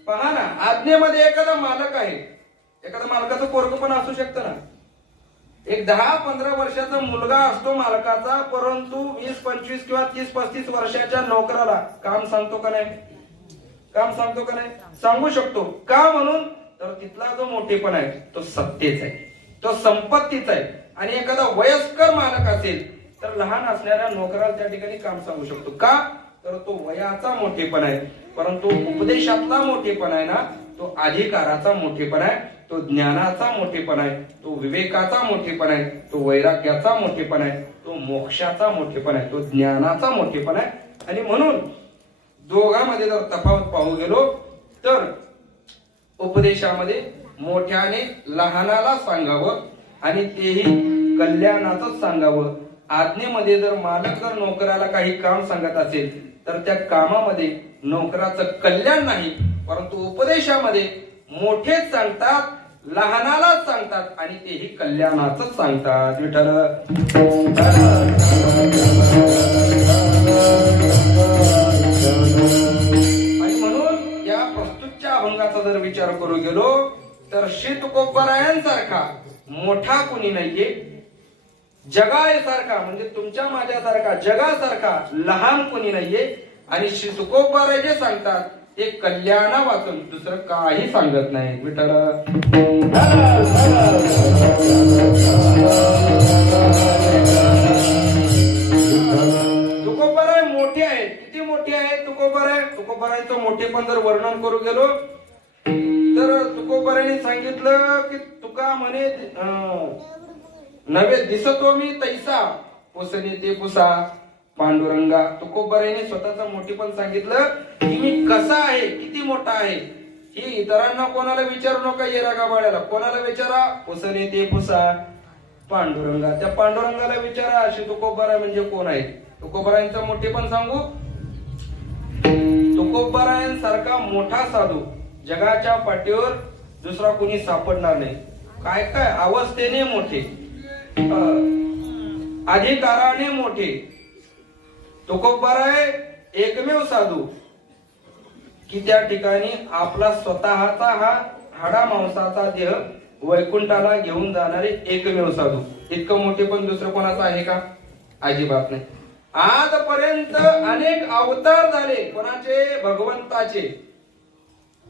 पहा ना, आज्ञेमध्ये एखादा मालक आहे, एखादा मालकाचं पोरग पण असू शकतं ना. एक 10-15 वर्षाचा मुलगा असतो मालकाचा, परंतु 20-25 किंवा 30-35 वर्षाच्या नोकराला काम सांगतो का नाही? काम सांगतो का नाही? सांगू शकतो. का? म्हणून तर तिथला जो मोठेपणा आहे तो सत्तेचा आहे, तो संपत्तीचा आहे. आणि एखादा वयस्कर मालक असेल तर लहान असणाऱ्या नोकराला त्या ठिकाणी काम सांगू शकतो. का? तर तो वयाचा मोठेपणा आहे. परंतु उपदेशातला मोठेपणा आहे ना, तो अधिकाराचा मोठेपणा आहे, तो ज्ञानाचा मोठेपणा आहे, तो विवेकाचा मोठेपणा आहे, तो वैराग्याचा मोठेपणा आहे, तो मोक्षाचा मोठेपणा आहे, तो ज्ञानाचा मोठेपणा आहे. आणि म्हणून दोघांमध्ये जर तफावत पाहू गेलो तर उपदेशामध्ये मोठ्याने लहानाला सांगावं आणि तेही कल्याणाचंच सांगावं. आज्ञेमध्ये जर मालक जर नोकराला काही काम सांगत असेल तर त्या कामामध्ये नोकराचं कल्याण नाही, परंतु उपदेशामध्ये मोठेच सांगतात, लहानालाच सांगतात आणि तेही कल्याणाचंच सांगतात. विठ्ठल आणि म्हणून या प्रस्तुतच्या अभंगाचा जर विचार करू गेलो तर श्री तुकोबरायांसारखा मोठा कोणी नाहीये, जगासारखा म्हणजे तुमच्या माझ्यासारखा जगासारखा लहान कोणी नाहीये. आणि श्री तुकोबराय जे सांगतात ते कल्याणा वाचून दुसरं काही सांगत नाही. विठ्ठल तुकोबराय मोठे आहेत. किती मोठे आहेत तुकोबराय? तुकोबरायचं मोठेपण जर वर्णन करू गेलो तर तुकोबरायने सांगितलं की तुका म्हणे नवे दिसतो मी तैसा पुसणे ते पुसा पांडुरंगा. तुकोबरायने स्वतःचं मोठेपण सांगितलं की मी कसा आहे, किती मोठा आहे. ही इतरांना कोणाला विचारू नका, येरा गाबाळ्याला कोणाला विचारा, पुसणे ते पुसा पांडुरंगा. त्या पांडुरंगाला विचारा अशी तुकोबराय म्हणजे कोण आहे. तुकोबरायांचं मोठेपण सांगू, तुकोबरायांसारखा मोठा साधू जगाच्या पाठीवर दुसरा कोणी सापडणार नाही. काय काय अवस्थेने मोठे, अधिकाराने मोठे. तुकोबराय एकमेव साधू की त्या ठिकाणी आपला स्वतःचा हा हाडा मांसाचा देह वैकुंठाला घेऊन जाणारे एकमेव साधू. इतकं मोठेपण दुसरं कोणाचं आहे का? अजिबात नाही. आजपर्यंत अनेक अवतार झाले कोणाचे? भगवंताचे.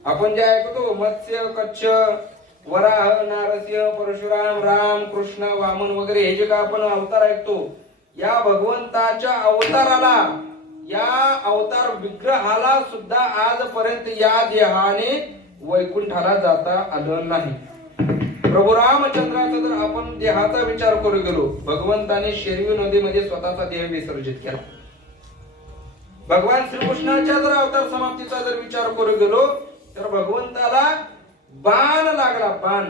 आपण जे ऐकतो मत्स्य, कच्छ, वराह, नारसिंह, परशुराम, राम, कृष्ण, वामन वगैरे हे जे का आपण अवतार ऐकतो, या भगवंताच्या अवताराला, या अवतार विग्रहाला सुद्धा आजपर्यंत या देहाने वैकुंठाला जाता आलं नाही. प्रभू रामचंद्राचा जर आपण देहाचा विचार करू गेलो, भगवंताने शैरवी नदीमध्ये स्वतःचा देह विसर्जित केला. भगवान श्रीकृष्णाच्या जर अवतार समाप्तीचा जर विचार करू गेलो तर भगवंताला बाण लागला, बाण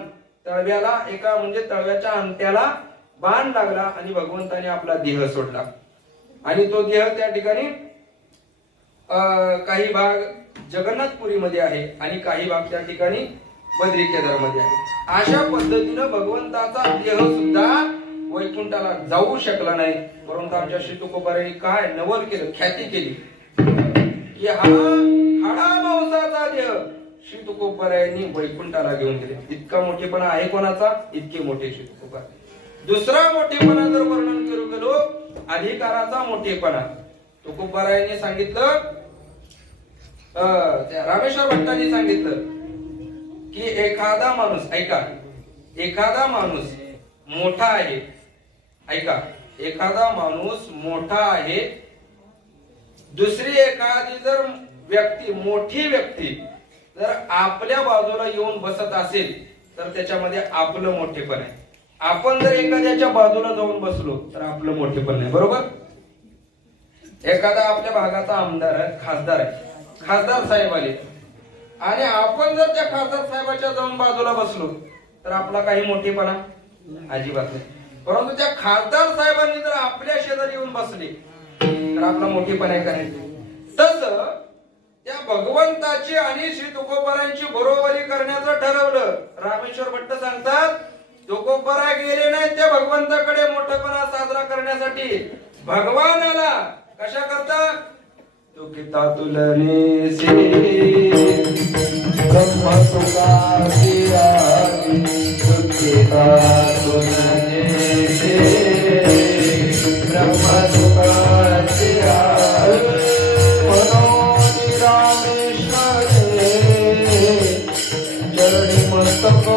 तळव्याला, एका म्हणजे तळव्याच्या अंत्याला बाण लागला आणि भगवंताने आपला देह सोडला. आणि तो देह त्या ठिकाणी काही भाग जगन्नाथपुरीमध्ये आहे आणि काही भाग त्या ठिकाणी बद्री केदारमध्ये आहे. अशा पद्धतीनं भगवंताचा देह सुद्धा वैकुंठाला जाऊ शकला नाही. परंतु आमच्या श्री तुकोबारायांनी काय नवल केलं, ख्याती केली की हा हाडा मांसाचा देह श्री तुकोबारायांनी वैकुंठाला घेऊन गेले. इतका मोठेपणा आहे कोणाचा? इतके मोठे श्री तुकोबाराय. दुसरा मोठेपणा जर वर्णन करू गेलो, अधिकाराचा मोठेपणा. तुकोबारायांनी सांगितलं, रामेश्वर भट्टांनी सांगितलं की एखादा माणूस, ऐका, एखादा माणूस मोठा आहे, ऐका, एखादा माणूस मोठा आहे, दुसरी एखादी जर व्यक्ती, मोठी व्यक्ती जर आपल्या बाजूला येऊन बसत असेल तर त्याच्यामध्ये आपलं मोठेपण आहे. आपण जर एखाद्याच्या बाजूला जाऊन बसलो तर आपलं मोठेपण नाही. बरोबर? एखादा आपल्या भागाचा आमदार आहे, खासदार आहे, खासदार साहेब आले आणि आपण जर त्या खासदार साहेबाच्या जाऊन बाजूला बसलो तर आपला काही मोठेपणा अजिबात नाही. परंतु त्या खासदार साहेबांनी जर आपल्या शेजारी येऊन बसले तर आपला मोठेपणा आहे का नाही? तसं त्या भगवंताची आणि श्री तुकोबारायांची बरोबरी करण्याचं ठरवलं. रामेश्वर भट्ट सांगतात, तुकोबारा गेले नाही त्या भगवंताकडे मोठेपणा साजरा करण्यासाठी. भगवानाला कशा करता? तुकिता तुलनेसे ब्रह्म सुखासी आली, तुकिता तुलनेसे ब्रह्म सुखासी आली. मनोनी रामेश्वरे चरणी मस्तक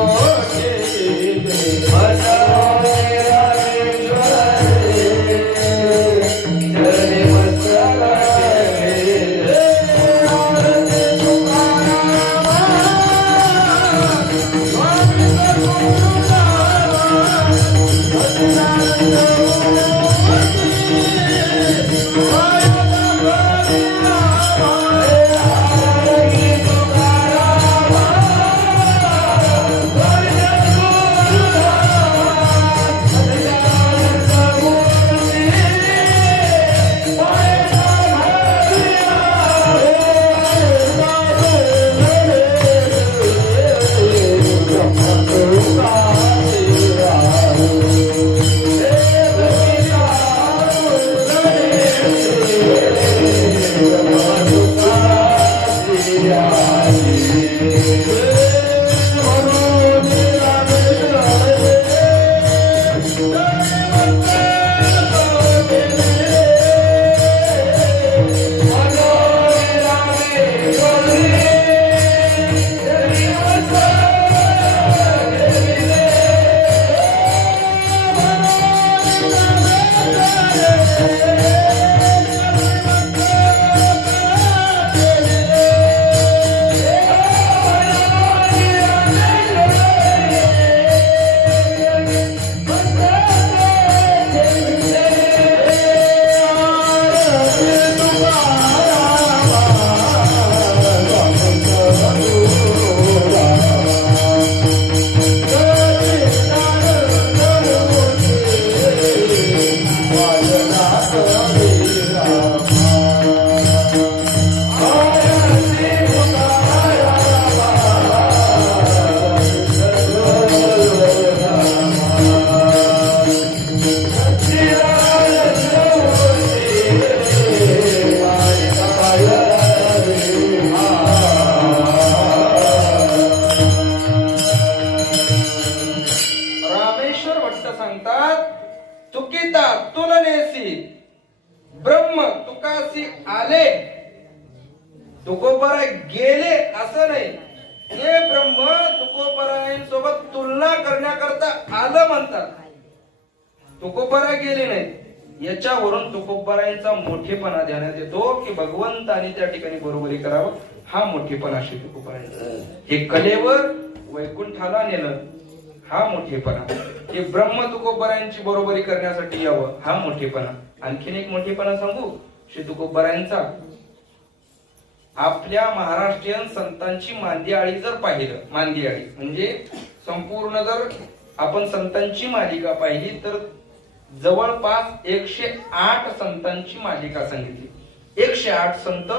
तुकोबाराय गेले असं नाही, हे ब्रह्म तुकोबारायांसोबत तुलना करण्याकरता आलं म्हणतात. तुकोबाराय गेले नाही, याच्यावरून तुकोबारायांचा मोठेपणा ध्यानात येतो की भगवंतानी त्या ठिकाणी बरोबरी करावं, हा मोठेपणा अशी तुकोबारायांचा. हे कलेवर वैकुंठाला नेलं, हा मोठेपणा. हे ब्रह्म तुकोबारायांची बरोबरी करण्यासाठी यावं, हा मोठेपणा. आणखीन एक मोठेपणा सांगू श्री तुकोबारायांचा. आपल्या महाराष्ट्रीयन संतांची मांदियाळी जर पाहिलं, मांदियाळी म्हणजे संपूर्ण जर आपण संतांची मालिका पाहिली तर जवळपास 108 संतांची मालिका सांगितली. 108 संत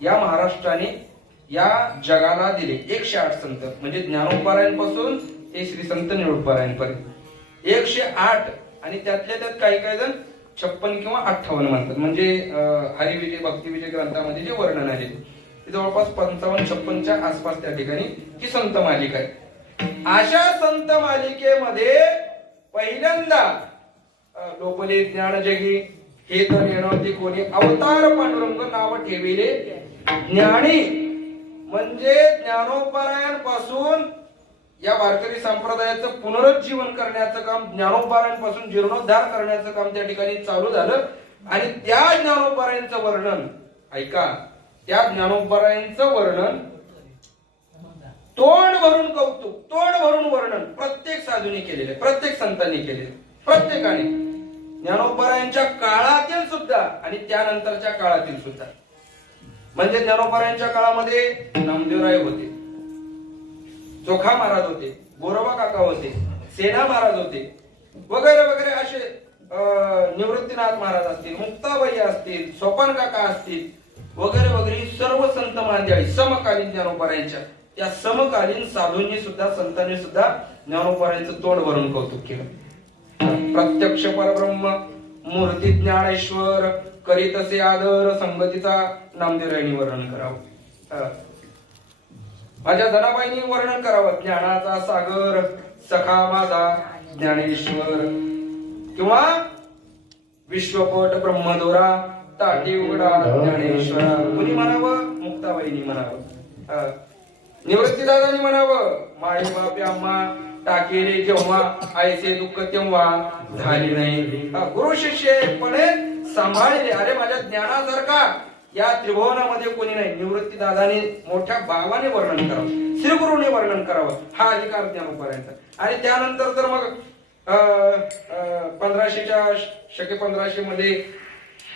या महाराष्ट्राने या जगाला दिले. 108 संत म्हणजे ज्ञानोपारायणपासून ते श्री संत निवृत्तीपारायणपर्यंत 108. आणि त्यातल्या त्यात काही काही जण 56 किंवा 58 म्हणतात. म्हणजे हरिविजय भक्तिविजय ग्रंथामध्ये जे वर्णन आहे ते जवळपास 55-56च्या आसपास त्या ठिकाणी ही संत मालिका आहे. अशा संत मालिकेमध्ये पहिल्यांदा लोपले ज्ञानजगी हे तर येणवती कोणी अवतार पांडुरंग नाव ठेविले ज्ञानी. म्हणजे ज्ञानोपारायण पासून या वारकरी संप्रदायाचं पुनरुज्जीवन करण्याचं काम, ज्ञानोबारांपासून जीर्णोद्धार करण्याचं काम त्या ठिकाणी चालू झालं. आणि त्या ज्ञानोबारांचं वर्णन ऐका, त्या ज्ञानोबारांचं वर्णन तोंड भरून कौतुक, तोंड भरून वर्णन प्रत्येक साधूने केलेले, प्रत्येक संतांनी केलेले, प्रत्येकाने ज्ञानोबारांच्या काळातील सुद्धा आणि त्यानंतरच्या काळातील सुद्धा. म्हणजे ज्ञानोबारांच्या काळामध्ये नामदेवराय होते, चोखा महाराज होते, गोरोबा काका होते, सेना महाराज होते, वगैरे वगैरे असे निवृत्तीनाथ महाराज असतील, मुक्ताबाई असतील, सोपान काका असतील, वगैरे वगैरे सर्व संत मंडळी समकालीन ज्ञानोबारांच्या, त्या समकालीन साधूंनी सुद्धा, संतांनी सुद्धा ज्ञानोबारांचं तोंड भरून कौतुक केलं. प्रत्यक्ष परब्रह्म मूर्ती ज्ञानेश्वर करीत असे आदर संगतीचा नामदेवरायांनी वर्णन करावं. माझ्या जनाबाईंनी वर्णन करावं, ज्ञानाचा सागर सखा माझा ज्ञानेश्वर, किंवा विश्वपट ब्रह्मदोरा ताटी उघडा ज्ञानेश्वरा. कुणी म्हणावं? मुक्ताबाईंनी म्हणावं, निवृत्तीदादांनी म्हणावं, माई बापे आम्हा टाकेले जेव्हा आयचे दुःख तेव्हा झाले नाही. गुरु शिष्यपणे सांभाळले. अरे माझ्या ज्ञानासारखा या त्रिभुवनामध्ये कोणी नाही. निवृत्ती दादाने मोठ्या भावाने वर्णन करावं, श्रीगुरूने वर्णन करावं, हा अधिकार ज्ञानोबारांचा. आणि त्यानंतर तर मग 1500 मध्ये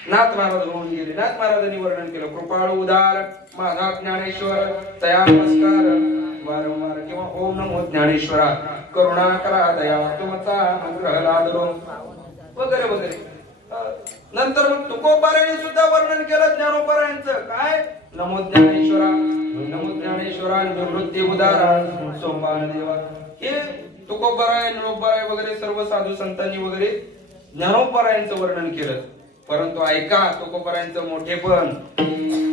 नाथ महाराज होऊन गेले. नाथ महाराजांनी वर्णन केलं, कृपाळू उदार माझा ज्ञानेश्वर तया नमस्कार वारंवार, किंवा ओम नमो ज्ञानेश्वरा करुणा करा दया तुमचा अनुग्रह लादरो, वगैरे वगैरे. नंतर मग तुकोबारांनी सुद्धा वर्णन केलं ज्ञानोबारांचं. काय? नमो ज्ञानेश्वरा, नमो ज्ञानेश्वरा निवृत्ती उदारा सोपान देवा. हे तुकोबाराय, ज्ञानोबाराय वगैरे सर्व साधू संतांनी वगैरे ज्ञानोबारायांचं वर्णन केलं. परंतु ऐका तुकोबारायांचं मोठेपण,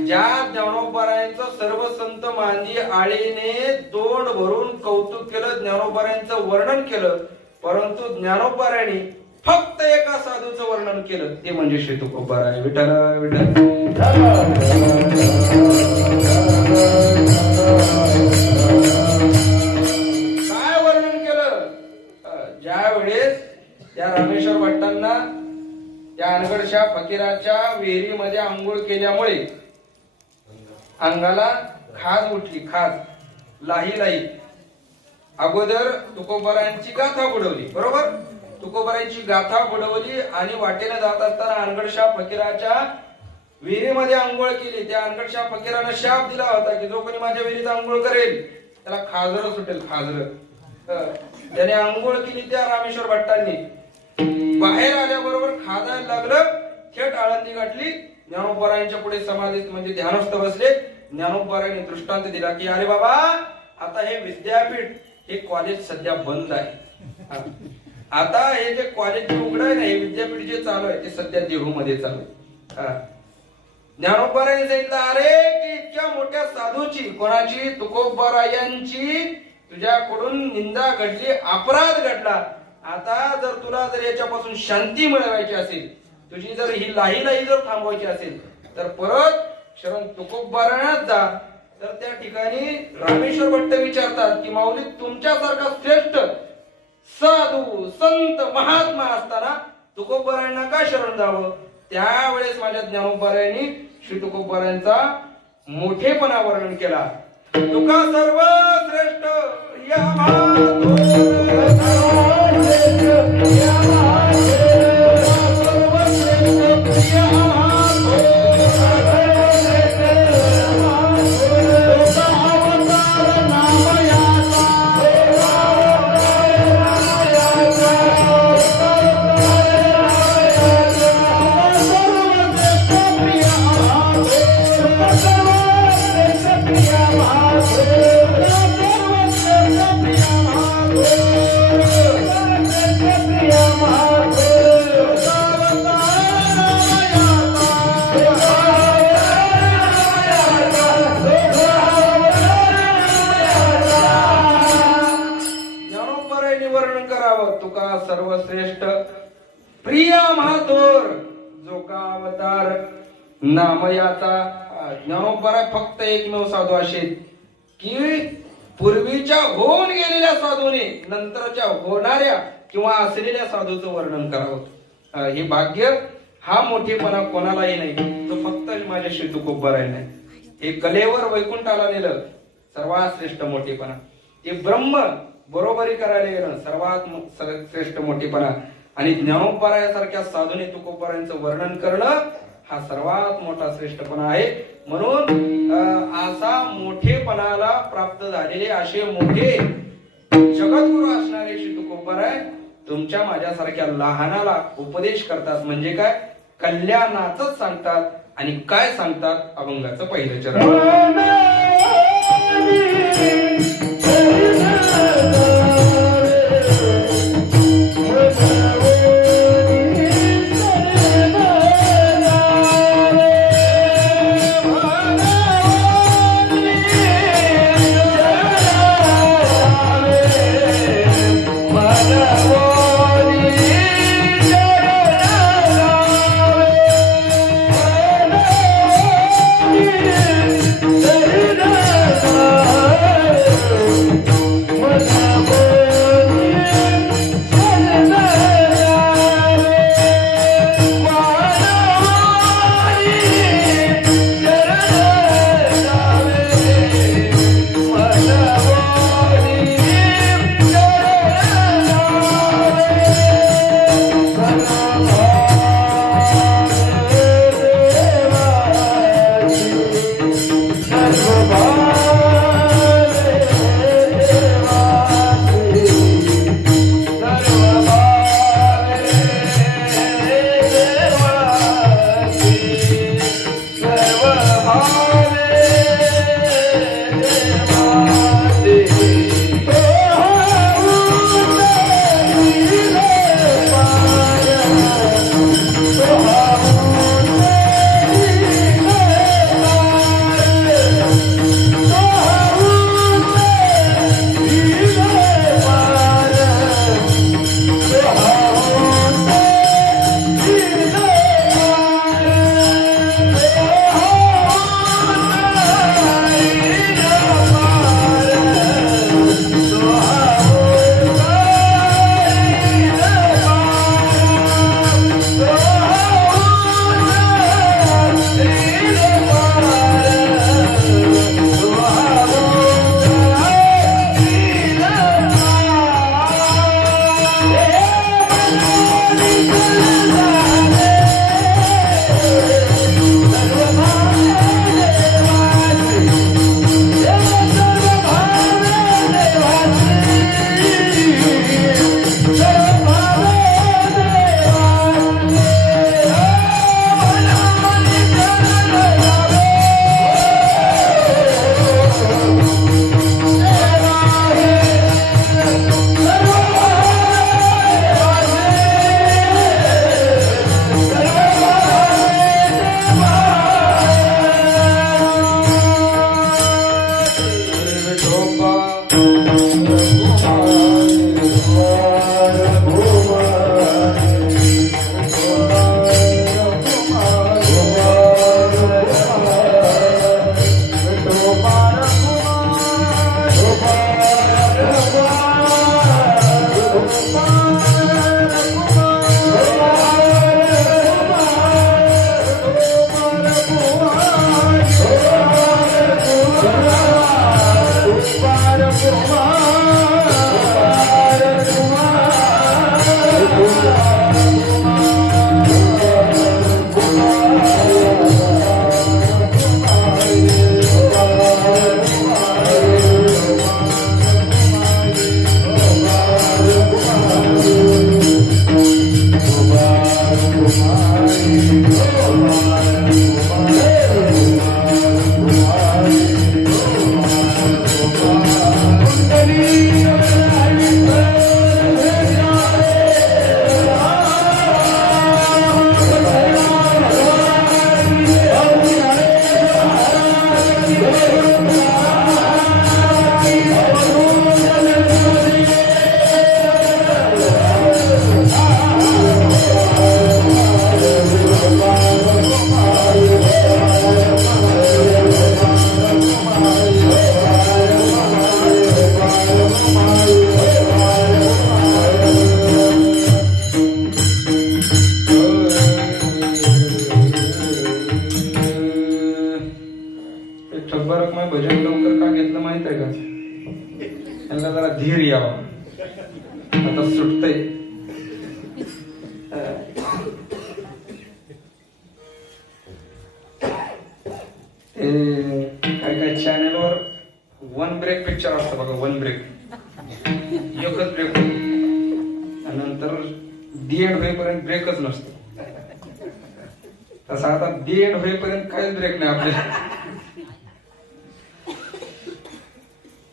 ज्या ज्ञानोबारायांचं सर्व संत मांदी आळीने तोंड भरून कौतुक केलं, ज्ञानोबारायांचं वर्णन केलं, परंतु ज्ञानोबारायांनी फक्त एका साधूचं वर्णन केलं, ते म्हणजे श्री तुकोबाराय. विठ्ठल विठ्ठल. काय वर्णन केलं? ज्या वेळेस त्या रामेश्वर भट्टांना त्या अनगडशा फकीराच्या विहिरीमध्ये आंघोळ केल्यामुळे अंगाला खाज उठली, खाज, लाही. अगोदर तुकोबारायांची गाथा बुडवली, बरोबर? तुकोबारायांची गाथा बुडवली आणि वाटेने जात असताना अनगडशा फकीराच्या विहिरीमध्ये आंघोळ केली. त्या अनगडशा फकीरानं शाप दिला होता की जो कोणी माझ्या विहिरीत आंघोळ करेल त्याला खाजर सुटेल, खाजर. त्याने आंघोळ केली त्या रामेश्वर भट्टांनी. बाहेर आल्याबरोबर खाजायला लागलं, थेट आळंदी गाठली. ज्ञानोबारायांच्या पुढे समाधीत म्हणजे ध्यानस्थ बसले. ज्ञानोबारायांनी दृष्टांत दिला की अरे बाबा, आता हे विद्यापीठ, हे कॉलेज सध्या बंद आहे. आता हे जे कॉलेज उघड आहे ना, हे विद्यापीठ जे चालू आहे ते सध्या देहूमध्ये चालू आहे. ज्ञानोबारायांनी सांगितलं, अरे की इतक्या मोठ्या साधूची, कोणाची? तुकोबारायांची तुझ्याकडून निंदा घडली, अपराध घडला. आता जर तुला जर याच्यापासून शांती मिळवायची असेल, तुझी जर ही लाही जर थांबवायची असेल, तर परत शरण तुकोबारायणात जा. तर त्या ठिकाणी रामेश्वर भट्ट विचारतात की माऊली, तुमच्यासारखा श्रेष्ठ साधू संत महात्मा असताना तुकोबारायांना का शरण जावं? त्यावेळेस माझ्या ज्ञानोबारायांनी श्री तुकोबारायांचा मोठेपणा वर्णन केला. तुका सर्व श्रेष्ठ सर्वश्रेष्ठ प्रिय महाथोर जो का अवतार नामयाचा. ज्ञानोबाराय फक्त एकमेव साधू असे की पूर्वीच्या होऊन गेलेल्या साधूने नंतरच्या होणाऱ्या किंवा असलेल्या साधूचं वर्णन करावं. हे भाग्य हा मोठेपणा कोणालाही नाही, तो फक्त माझ्या श्री तुकोबाराय नाही. हे कलेवर वैकुंठाला नेलं सर्वात श्रेष्ठ मोठेपणा. हे ब्रह्म बरोबरी करायला गेलं सर्वात श्रेष्ठ मोठेपणा. आणि ज्ञानोपारायासारख्या साधूने तुकोबारायांचं वर्णन करणं हा सर्वात मोठा श्रेष्ठपणा आहे. म्हणून असा मोठेपणाला प्राप्त झालेले असे मोठे जगद्गुरु असणारे श्री तुकोबाराय तुमच्या माझ्यासारख्या लहानाला उपदेश करतात. म्हणजे काय, कल्याणाचंच सांगतात. आणि काय सांगतात, अभंगाचं पहिलं चरण. Hey! ठब्बरकमय भजन लवकर का घेतलं माहित आहे का? त्यांना जरा धीर यावा. आता सुटतंय. काय काय चॅनलवर वन ब्रेक पिक्चर असतं बघा. वन ब्रेक एकच ब्रेक होतो आणि नंतर डीएड होईपर्यंत ब्रेकच नसतो. तसं आता डीएड होईपर्यंत काहीच ब्रेक नाही आपल्याला.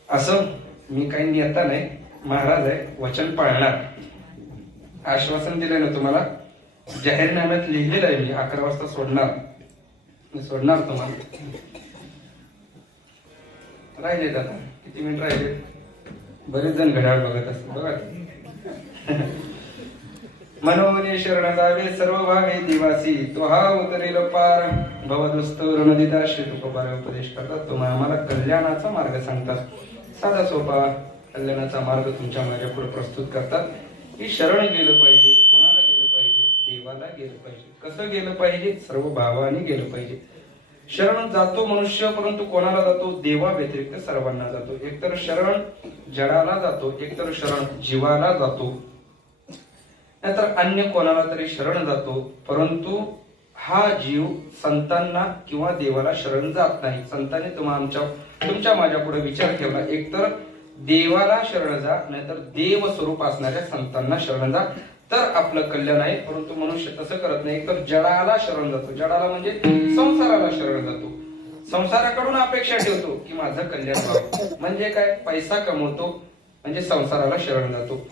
असं मी काही नेता नाही, महाराज आहे, वचन पाळणार. आश्वासन दिलंय ना तुम्हाला, जाहीरनाम्यात लिहिलेलं आहे मी 11 वाजता सोडणार. मी सोडणार तुम्हाला. राहिलेत आता किती मिनिट राहिले? बरेच जण घड्याळ बघत असतात बघा. मनोमनी शरण जावे सर्व भावे दिवासी, तो हा उतरेल पार भवदुस्त ऋणदिता. श्री तुकोबारा उपदेश करतात. तुम्हाला आम्हाला कल्याणाचा मार्ग सांगतात. साधा सोपा कल्याणाचा मार्ग तुमच्या माझ्या पुढे प्रस्तुत करतात. की शरण गेलं पाहिजे. कोणाला गेलं पाहिजे? देवाला गेलं पाहिजे. कसं गेलं पाहिजे? सर्व भावाने गेलं पाहिजे. शरण जातो मनुष्य, परंतु कोणाला जातो? देवा व्यतिरिक्त सर्वांना जातो. एकतर शरण जडाला जातो, एकतर शरण जीवाला जातो, नाहीतर अन्य कोणाला तरी शरण जातो. परंतु हा जीव संतांना किंवा देवाला शरण जात नाही. संतांनी तुमच्या माझ्या पुढे विचार ठेवला, एकतर देवाला शरण जा, नाहीतर देव स्वरूप असणाऱ्या संतांना शरण जा, तर आपलं कल्याण आहे. परंतु मनुष्य तसं करत नाही. तर जडाला शरण जातो. जडाला म्हणजे संसाराला शरण जातो. संसाराकडून अपेक्षा ठेवतो की माझं कल्याण व्हावं. म्हणजे काय? पैसा कमवतो म्हणजे संसाराला शरण जातो.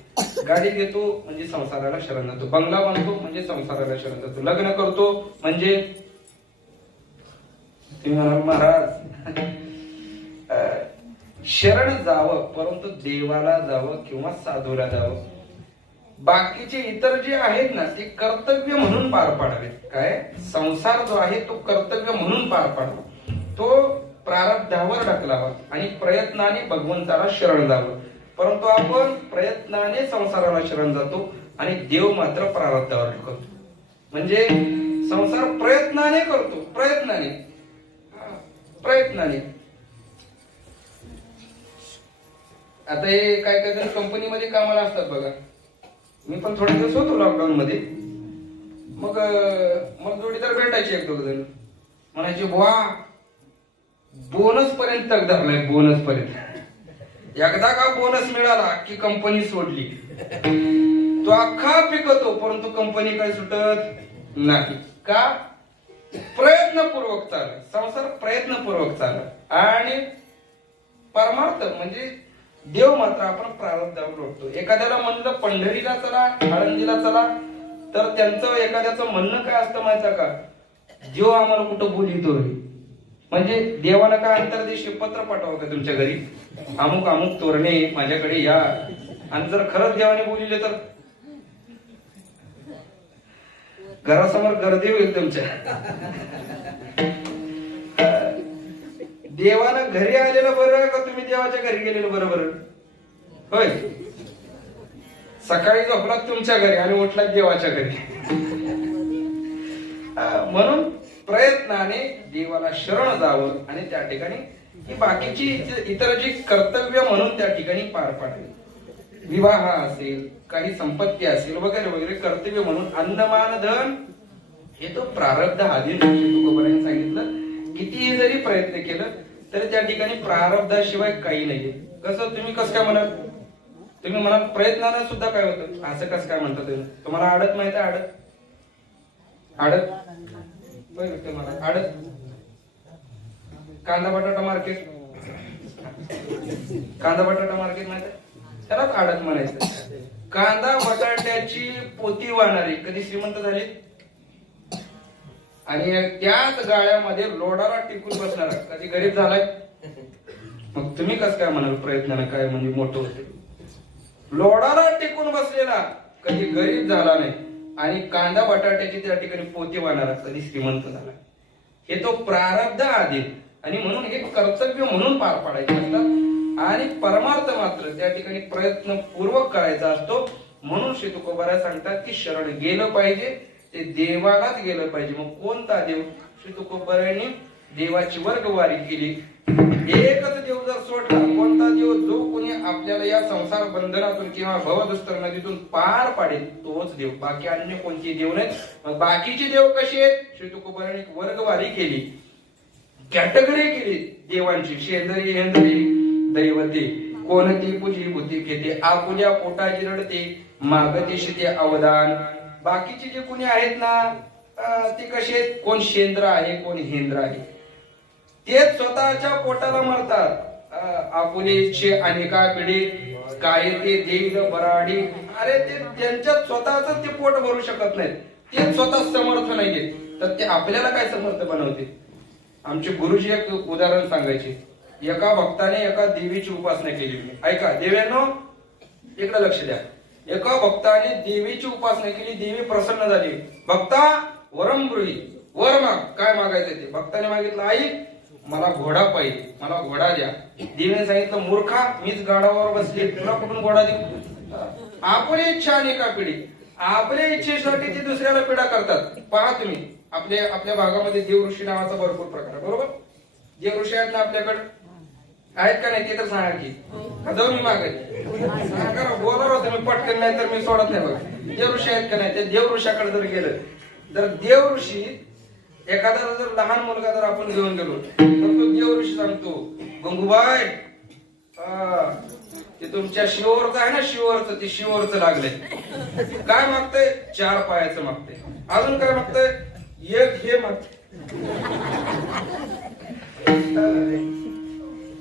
गाडी घेतो म्हणजे संसाराला शरण जातो. बंगला बांधतो म्हणजे संसाराला शरण जातो. लग्न करतो म्हणजे तुम्ही म्हणाल महाराज शरण जावं, परंतु देवाला जावं किंवा साधूला जावं. बाकीचे इतर जे आहेत ना ते कर्तव्य म्हणून पार पाडावेत. काय? संसार जो आहे तो कर्तव्य म्हणून पार पाडावा. तो प्रारब्धावर ढकलावा आणि प्रयत्नाने भगवंताला शरण जावं. परंतु आपण प्रयत्नाने संसाराला शरण जातो आणि देव मात्र प्रारब्धावर ढकलतो. म्हणजे संसार प्रयत्नाने करतो. प्रयत्नाने. आता हे काय काय जण कंपनीमध्ये कामाला असतात बघा. मी पण थोडे दिवस होतो लॉकडाऊन मध्ये. मग जोडीदार भेटायचे एक दोघ जण. म्हणायचे बुवा बोनस पर्यंत तक धरलाय. बोनस पर्यंत. एकदा का बोनस मिळाला की कंपनी सोडली. तो अख्खा पिकतो परंतु कंपनी काय सुटत नाही. का? प्रयत्नपूर्वक चालला संसार. प्रयत्नपूर्वक चालला आणि परमार्थ म्हणजे देव मात्र आपण प्रारब्धावर लोटतो. एखाद्याला म्हणलं पंढरीला चला, आळंदीला चला, तर त्यांचं एखाद्याचं म्हणणं काय असतं माहिती का? देव आम्हाला कुठं बोलितोय. म्हणजे देवाला काय अंतर्देशी पत्र पाठवा का तुमच्या घरी, अमुक अमुक तोरणे माझ्याकडे या. आणि जर खरंच देवाने बोलिले तर घरासमोर गर्दी होईल तुमच्या. देवानं घरी आलेलं बरं का तुम्ही देवाच्या घरी गेलेलं बरोबर? होय. सकाळी झोपलात तुमच्या घरी आणि उठलात देवाच्या घरी. म्हणून प्रयत्नाने देवाला शरण जावं आणि त्या ठिकाणी ही बाकीची इतर जी कर्तव्य म्हणून त्या ठिकाणी पार पाडावी. विवाह असेल, काही संपत्ती असेल वगैरे वगैरे कर्तव्य म्हणून अन्नमान धन हे तो प्रारब्ध अधीन. तुकोबारांनी सांगितलं कितीही जरी प्रयत्न केलं तरी त्या ठिकाणी प्रारब्धाशिवाय काही नाहीये. कसं तुम्ही कसं काय म्हणाल? तुम्ही म्हणाल प्रयत्नानं सुद्धा काय होतं. असं कसं काय म्हणता तुम्ही? तुम्हाला आडत माहित आहे? आडत तुम्हाला आडत कांदा बटाटा मार्केट माहित आहे? त्यालाच आडत म्हणायचं. कांदा बटाट्याची पोती वाहणारी कधी श्रीमंत झाली आणि त्याच गाळ्यामध्ये लोडाला टिकून बसणारा कधी गरीब झालाय? मग तुम्ही कसं काय म्हणाल प्रयत्नानं काय म्हणजे मोठं होते? लोडाला टिकून बसलेला कधी गरीब झाला नाही आणि कांदा बटाट्याची त्या ठिकाणी पोती वाहणारा कधी श्रीमंत झाला. हे तो प्रारब्ध आधी आणि म्हणून हे कर्तव्य म्हणून पार पाडायचे असतात आणि परमार्थ मात्र त्या ठिकाणी प्रयत्नपूर्वक करायचा असतो. म्हणून श्री तुकोबारा सांगतात की शरण गेलं पाहिजे ते देवालाच गेलं पाहिजे. मग कोणता देव? श्री तुकोबारांनी देवाची वर्गवारी केली एकच देव जर सोडला, कोणता देव? जो कोणी आपल्याला या संसार बंधनातून किंवा भवदुस्तर नदीतून पार पाडेल तोच देव, बाकी अन्य कोणते देव नाहीत. मग बाकीचे देव कसे आहेत? श्री तुकोबाराने एक वर्गवारी केली, कॅटेगरी केली देवांची. शेंदरी हेंदरी दैवते, कोणती पूजी बुद्धी घेते, आपुल्या पोटाची रडते, मागते शिते अवदान. बाकीचे जे कोणी आहेत ना ते कसे आहेत? कोण शेंद्र आहे, कोण हेंद्र आहे. ते स्वतःच्या पोटाला मरतात. आपुले इच्छे अनेका पिढी, काय ते देईल बराडी. अरे ते त्यांच्यात स्वतःच ते पोट भरू शकत नाहीत, ते स्वतः समर्थ नाहीये, तर ते आपल्याला काय समर्थ बनवते? आमचे गुरुजी एक उदाहरण सांगायचे. एका भक्ताने एका देवीची उपासना केली. ऐका देवांनो, इकडे लक्ष द्या. एका भक्ताने देवीची उपासना केली, देवी प्रसन्न झाली. भक्ता वरम गृही, वर माग, काय मागायचं ते. भक्ताने मागितलं, आई मला घोडा पाहिजे, मला घोडा द्या. देवीने सांगितलं, मूर्खा, मीच गाडावर बसली, तुला कुठून घोडा देऊ? आपली इच्छा अनेका पिढी, आपल्या इच्छेसाठी ती दुसऱ्याला पिढा करतात. पहा तुम्ही, आपल्या भागामध्ये देवऋषी नावाचा भरपूर प्रकार आहे, बरोबर? देवऋषी आहेत ना आपल्याकडे, आहेत का नाही ते तर सांगा की. जाऊ मी मागे बोलणार होतो मी पटकन, नाही तर मी सोडत नाही. बघा देवऋषी आहेत का नाही, ते देवऋषाकडे जर गेलं तर देवऋषी एखादा जर लहान मुलगा जर आपण घेऊन गेलो तर तो देवऋषी सांगतो, गंगूबाई ते तुमच्या शिवरचं आहे ना, शिवरचं, ते शिवरचं लागलंय. काय मागतंय? 4 पायाचं मागतंय. अजून काय मागतंय? एक हे मागतंय.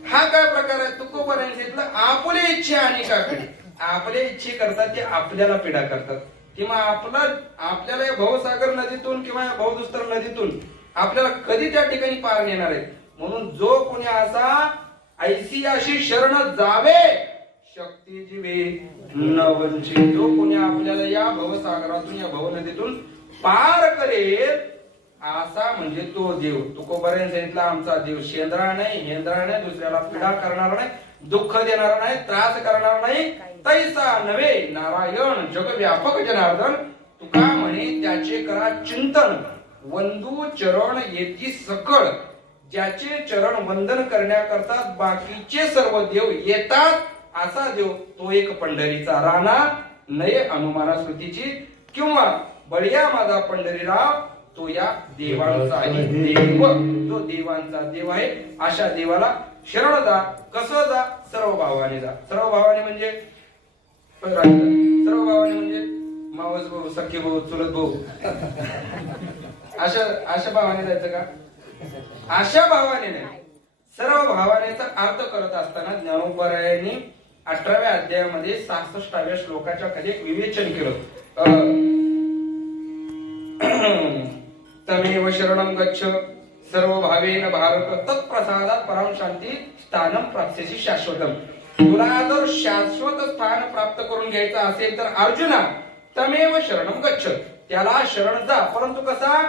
हा काय प्रकार आहे? तुकोबाराने सांगितलं, आपले इच्छे आणि का पिढी. आपले इच्छे करतात ते आपल्याला पिढा करतात. किंवा आपल्याला या भवसागर नदीतून किंवा या भवदुस्तर नदीतून आपल्याला कधी त्या ठिकाणी पार नेणार आहे. म्हणून जो कोणी असा ऐसी अशी शरण जावे, शक्ती जीवे न वंचित, जो कोणी आपल्याला या भवसागरातून या भवनदीतून पार करेल असा म्हणजे तो देव. तुकोबाराने सांगितलं, आमचा देव शेंद्रा नाही, हेंद्रा नाही, दुसऱ्याला पीडा करणार नाही, दुःख देणार नाही, त्रास करणार नाही. तैसा नव्हे नारायण जगव्यापक जनार्दन. तुका म्हणे त्याचे करा चिंतन, वंदू चरण येती सकळ. ज्याचे चरण वंदन करण्याकरता बाकीचे सर्व देव येतात असा देव तो एक पंढरीचा राणा. नये अनुमाना श्रुतीची किंवा बळिया माझा पंढरीराव, तो या देवांचा आहे देव, जो देवांचा देव आहे. अशा देवाला शरण जा. कसं जा? सर्व भावाने जा. सर्व भावाने म्हणजे सर्व भावाने म्हणजे मावस भाऊ, सख्खे भाऊ, चुलत भाऊ, अशा भावाने जायचं का? अशा भावाने नाही, सर्व भावानेचा अर्थ करत असताना ज्ञानोबरायांनी 18व्या अध्यायामध्ये 66व्या श्लोकाच्या खाली एक विवेचन केलं. तमेव शरणं गच्छ सर्व भावेन भारत तत्प्रसादात परम शांती स्थानम प्राप्स्यसि शाश्वतम. तुला जर शाश्वत स्थान प्राप्त करून घ्यायचं असेल तर अर्जुना तमेव शरणं गच्छ, त्याला शरण जा. परंतु कसा?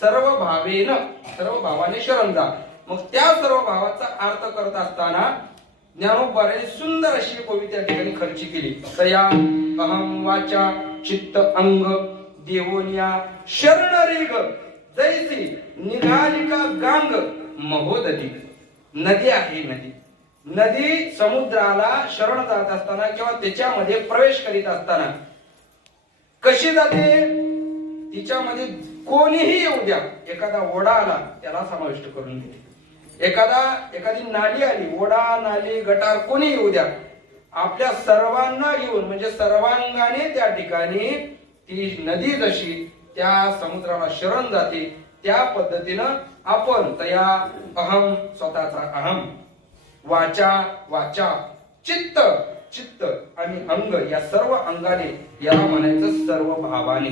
सर्व भावेन, सर्व भावाने शरण जा. मग त्या सर्व भावाचा अर्थ करत असताना ज्ञानोबाने सुंदर अशी कवी त्या ठिकाणी खर्ची केली. तया अहम वाचा चित्त अंग देवोनिया शरण रेग जैसी निघालिका गांग महोदधी. नदी आहे, नदी समुद्राला शरण जात असताना किंवा त्याच्यामध्ये प्रवेश करीत असताना कशी जाते? तिच्यामध्ये कोणीही येऊ द्या, एखादा ओढा आला त्याला समाविष्ट करून घेते. एखादी नाली आली, ओढा नाली गटार कोणी येऊ द्या, आपल्या सर्वांना घेऊन म्हणजे सर्वांगाने त्या ठिकाणी ती नदी जशी त्या समुद्राला शरण जाते त्या पद्धतीनं आपण तया अहम, स्वतःचा अहम, वाचा चित्त आणि अंग, या सर्व अंगाने याला म्हणायचं सर्व भावाने.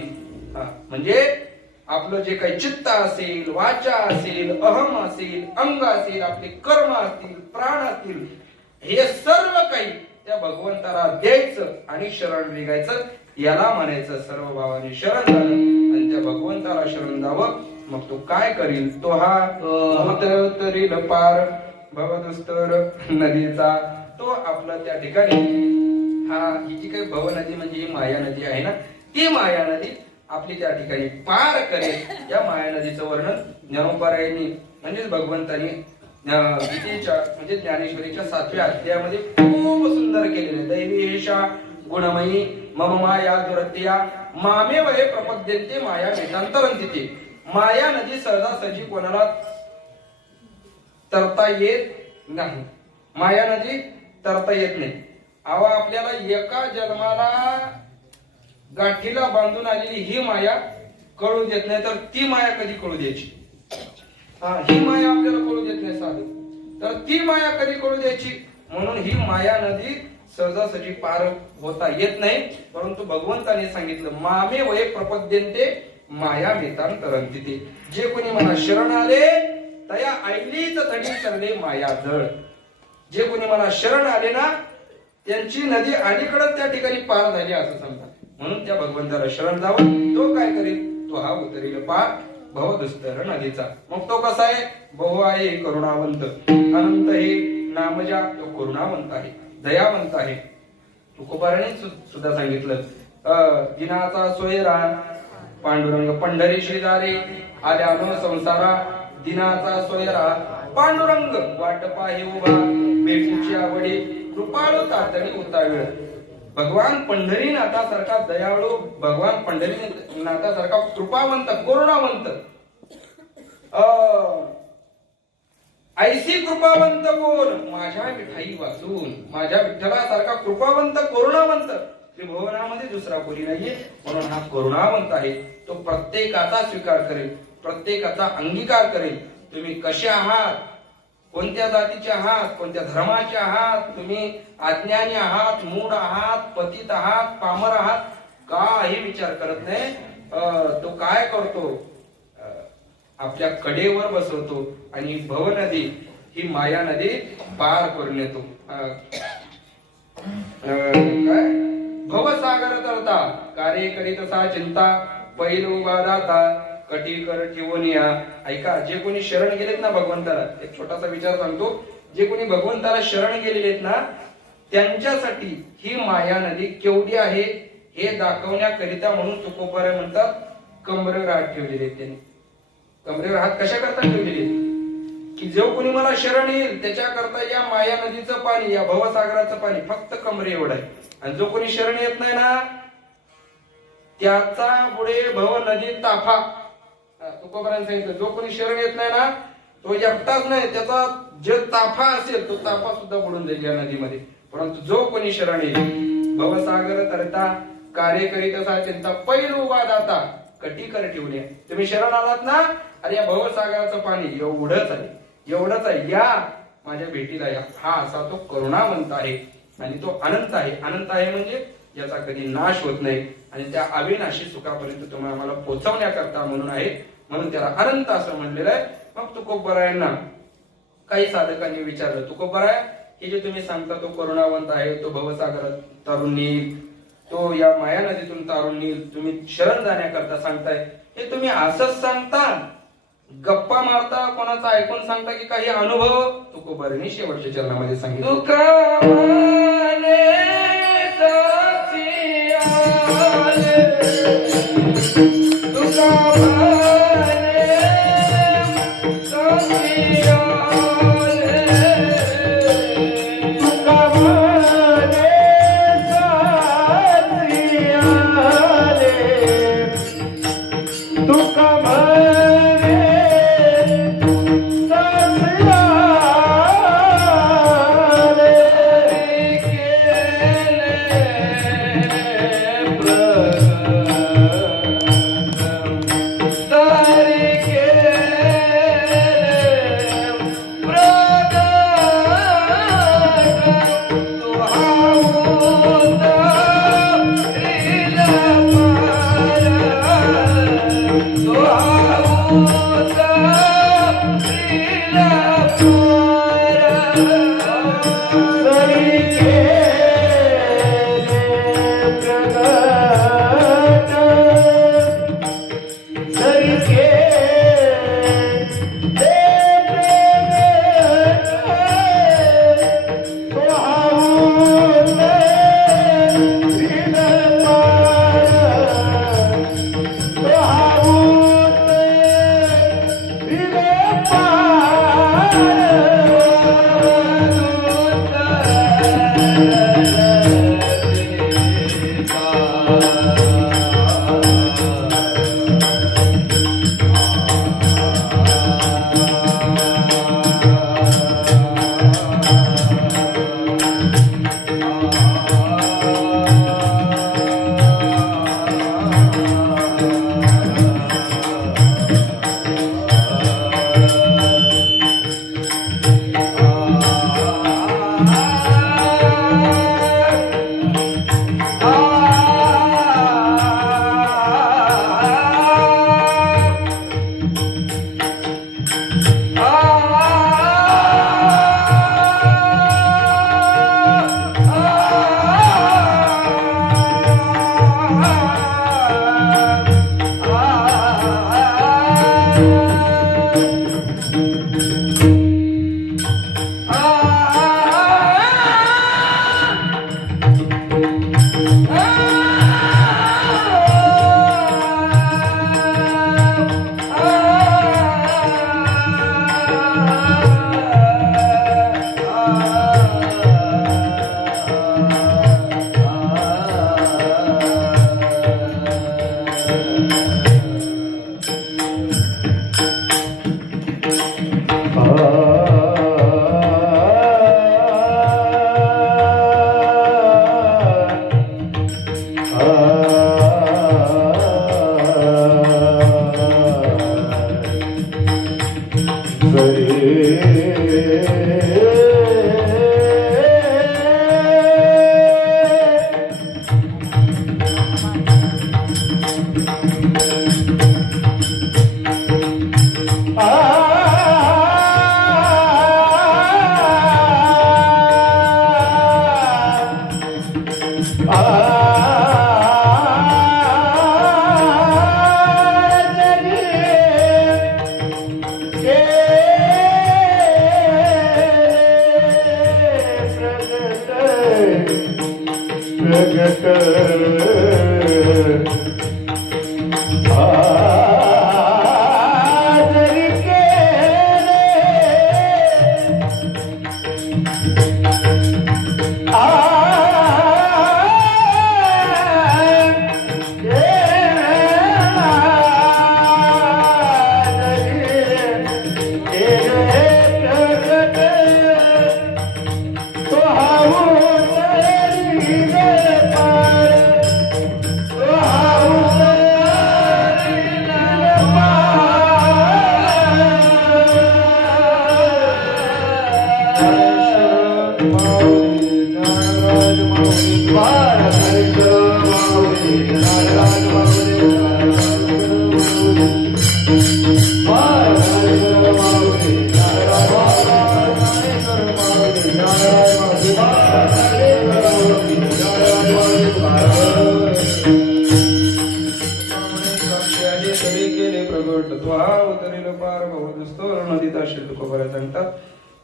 म्हणजे आपलं जे काही चित्त असेल, वाचा असेल, अहम असेल, अंग असेल, आपले कर्म असतील, प्राण असतील, हे सर्व काही त्या भगवंताला द्यायचं आणि शरण निघायचं. याला म्हणायचं सर्व भावाने शरण जाणं. आणि त्या भगवंताला शरण जावं. मग तो काय करील? तो हा तरील पार भवदुस्तर नदीचा, तो आपला त्या ठिकाणी ही जी काही भव नदी म्हणजे ही माया नदी आहे ना, ती माया नदी आपली त्या ठिकाणी पार करेल. या माया नदीचं वर्णन ज्ञानोबारायांनी म्हणजेच भगवंतांनी गीतेच्या म्हणजे ज्ञानेश्वरीच्या 7व्या अध्यायामध्ये खूप सुंदर केलेले. दैवी हेषा गुणमयी मम माया दुरत्या मामे वये प्रपद्यन्ते माया वेदांतरंती. माया नदी सहजासहजी कोणाला तरता येत नाही. माया नदी तरता येत नाही. अहो आपल्याला एका जन्माला गाठीला बांधून आलेली ही माया कळू देत नाही, तर ती माया कधी कळू द्यायची? ही माया आपल्याला कळू देत नाही साधी, तर ती माया कधी कळू द्यायची? म्हणून ही माया नदी सहजासहजी पार होता येत नाही. परंतु भगवंताने सांगितलं मामे वये प्रपद्यन्ते माया वेदांतरंती. जे कोणी मला शरण आले तया ऐलीच धडी करले माया जळ. जे कोणी मला शरण आले ना त्यांची नदी अलीकडे त्या ठिकाणी पार झाली असं समजा. म्हणून त्या भगवंताला शरण जावं. तो काय करेल? तो हा उतरेल पार भवदुस्तर नदीचा. मग तो कसा आहे? बहु आहे करुणावंत, अनंत हे नामजा, तो करुणावंत आहे, दयावंत आहे. तुकोबाराने सुद्धा सांगितलं दिनाचा सोयरा पांडुरंग पंढरी शेजारी आल्यानो संसारा. दिनाचा सोयरा पांडुरंग वाट पाहे उभा भेटूची आवडी कृपाळू तातणी उतावेळ. भगवान पंढरीनाथासारखा दयाळू, भगवान पंढरीनाथासारखा कृपावंत, करुणावंत, ऐसी कृपावंत कोण माझ्या विठाई वाचून. माझ्या विठ्ठलासारखा कृपावंत करुणावंत त्रिभुवनामध्ये दुसरा कोणी नाहीये. म्हणून हा करुणावंत आहे. तो प्रत्येकाचा स्वीकार करेल, प्रत्येकाचा अंगीकार करेल. तुम्ही कसे आहात, कोणत्या जातीचे आहात, कोणत्या धर्माचे आहात, तुम्ही अज्ञानी आहात, मूढ आहात, पतित आहात, पामर आहात, काही विचार करत नाही. तो काय करतो? आपल्या कडेवर बसवतो आणि भवनदी ही माया नदी पार करून येतो. काय भवसागर तरता कार्य करीत असा चिंता पैलू दाता कटी कर ठेवून या. ऐका, जे कोणी शरण गेलेत ना भगवंताला, एक छोटासा विचार सांगतो. जे कोणी भगवंताला शरण गेलेले आहेत ना त्यांच्यासाठी ही माया नदी केवढी आहे हे दाखवण्याकरिता म्हणून तुकोबारे म्हणतात कमरेवर हात ठेवलेले आहेत. त्यांनी कमरेवर हात कशा करता ठेवलेले? की जो कोणी मला शरण येईल त्याच्याकरता या माया नदीचं पाणी, या भवसागराचं पाणी फक्त कमरे एवढं आहे. आणि जो कोणी शरण येत नाही ना त्याचा पुढे भव नदी ताफा. तुकोबारांनी सांगितलं जो कोणी शरण येत नाही ना तो एकटाच नाही, त्याचा जे ताफा असेल तो ताफा सुद्धा बुडून जाईल या नदीमध्ये. परंतु जो कोणी शरण येईल भवसागर तरता कार्य करीत असा चिंता पैलू दाता कटी कर ठेवणे. तुम्ही शरण आलात ना, अरे या भवसागराचं पाणी एवढंच आहे, एवढंच आहे, या माझ्या भेटीला या. हा असा तो करुणावंत आहे आणि तो अनंत आहे. अनंत आहे म्हणजे याचा कधी नाश होत नाही आणि त्या अविनाशी सुखापर्यंत तुम्हाला आम्हाला पोहोचवण्याकरता म्हणून आहे. म्हणून त्याला अनंत असं म्हणलेलं आहे. मग तुकोबारायांना काही साधकांनी विचारलं, तुकोबाराय हे जे तुम्ही सांगता तो करुणावंत आहे, तो भवसागरात तारून नेईल, तो या माया नदीतून तारून नेईल, तुम्ही शरण जाण्याकरता सांगताय, हे तुम्ही असंच सांगता, गप्पा मारता, कोणाचा ऐकून सांगता की काही अनुभव? तुकोबारांनी शेवटच्या चरणामध्ये सांगितलं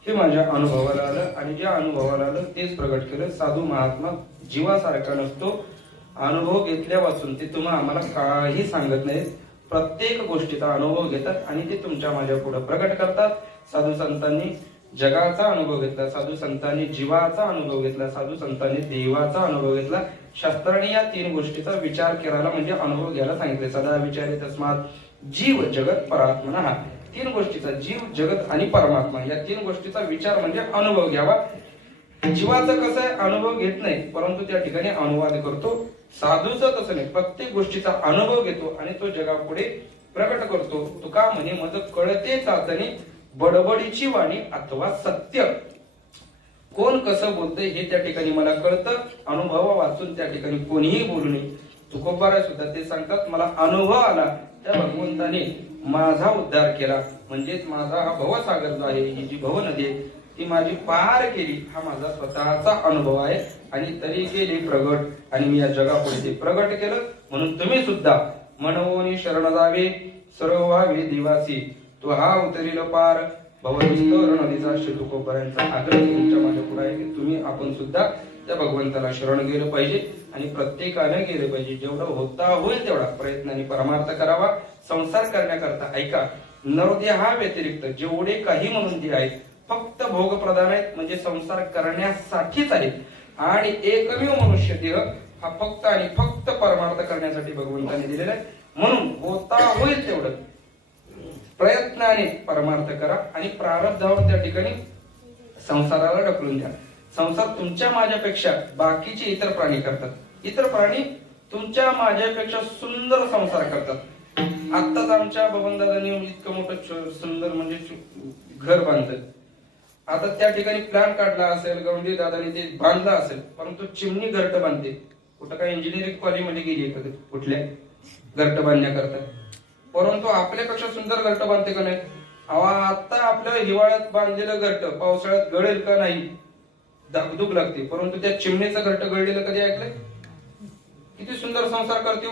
हे माझ्या अनुभवाला आलं आणि ज्या अनुभवाला आलं तेच प्रगट केलं. साधू महात्मा जीवासारखा नसतो. अनुभव घेतल्यापासून ते तुम्हाला आम्हाला काही सांगत नाहीत. प्रत्येक गोष्टीचा अनुभव घेतात आणि ते तुमच्या माझ्या पुढे प्रगट करतात. साधू संतांनी जगाचा अनुभव घेतला, साधू संतांनी जीवाचा अनुभव घेतला, साधू संतांनी देवाचा अनुभव घेतला. शास्त्राने या तीन गोष्टीचा विचार करायला म्हणजे अनुभव घ्यायला सांगितले. सदा विचारे तस्मात जीव जगत परात्मना. हा तीन गोष्टीचा जीव जगत आणि परमात्मा या तीन गोष्टीचा विचार म्हणजे अनुभव घ्यावा. जीवाचं कसं आहे, अनुभव घेत नाही परंतु त्या ठिकाणी अनुवाद करतो. साधूचं तसं नाही, प्रत्येक गोष्टीचा अनुभव घेतो आणि तो जगापुढे प्रकट करतो. तुका म्हणे मज कळते चाचणी बडबडीची वाणी अथवा सत्य. कोण कसं बोलतंय हे त्या ठिकाणी मला कळतं. अनुभव वाचून त्या ठिकाणी कोणीही बोलू नये. तुकोबाराय सुद्धा ते सांगतात, मला अनुभव आला त्या भगवंताने माझा उद्धार केला. म्हणजेच माझा हा भवसागर जो आहे, ही जी भव नदी आहे ती माझी पार केली. हा माझा स्वतःचा अनुभव आहे आणि तरी केली प्रगट आणि मी या जगापुढे ते प्रगट केलं. म्हणून तुम्ही सुद्धा मनवोनी शरण जावे सर्व व्हावे दिवासी. तो हा उतरील पार भवविस्तर नदीचा श्री तुकोबारायांचा आग्रह तुमच्या माझ्या पुढे आहे की तुम्ही आपण सुद्धा त्या भगवंताला शरण गेलं पाहिजे आणि प्रत्येकाने गेले पाहिजे. जेवढं होता होईल तेवढा प्रयत्नाने परमार्थ करावा. संसार करण्याकरता ऐका, नरदेह हा व्यतिरिक्त जेवढे काही म्हणून जे आहेत फक्त भोग प्रधान आहेत, म्हणजे संसार करण्यासाठीच आहेत. आणि एकमेव मनुष्य देह हा फक्त आणि फक्त परमार्थ करण्यासाठी भगवंताने दिलेला आहे. म्हणून होता होईल तेवढं प्रयत्नाने परमार्थ करा आणि प्रारब्धावर त्या ठिकाणी संसाराला ढकलून द्या. संसार तुमच्या माझ्यापेक्षा बाकीचे इतर प्राणी करतात. इतर प्राणी तुमच्या माझ्यापेक्षा सुंदर संसार करतात. आत्ताच आमच्या बबनदादांनी इतकं मोठं सुंदर म्हणजे घर बांधलं. आता त्या ठिकाणी प्लॅन काढला असेल, गवंडी दादानी ते बांधला असेल, परंतु चिमणी घरट बांधते. कुठं काय इंजिनिअरिंग कॉलेजमध्ये गेली एखादी कुठल्या घरट बांधण्याकरता, परंतु आपल्यापेक्षा सुंदर घरट बांधते का नाही? आता आपल्या हिवाळ्यात बांधलेलं घरट पावसाळ्यात गळेल का नाही धाकधूक लागते, परंतु त्या चिमणीचं घरट गळलेलं कधी ऐकलंय? किती सुंदर संसार करते.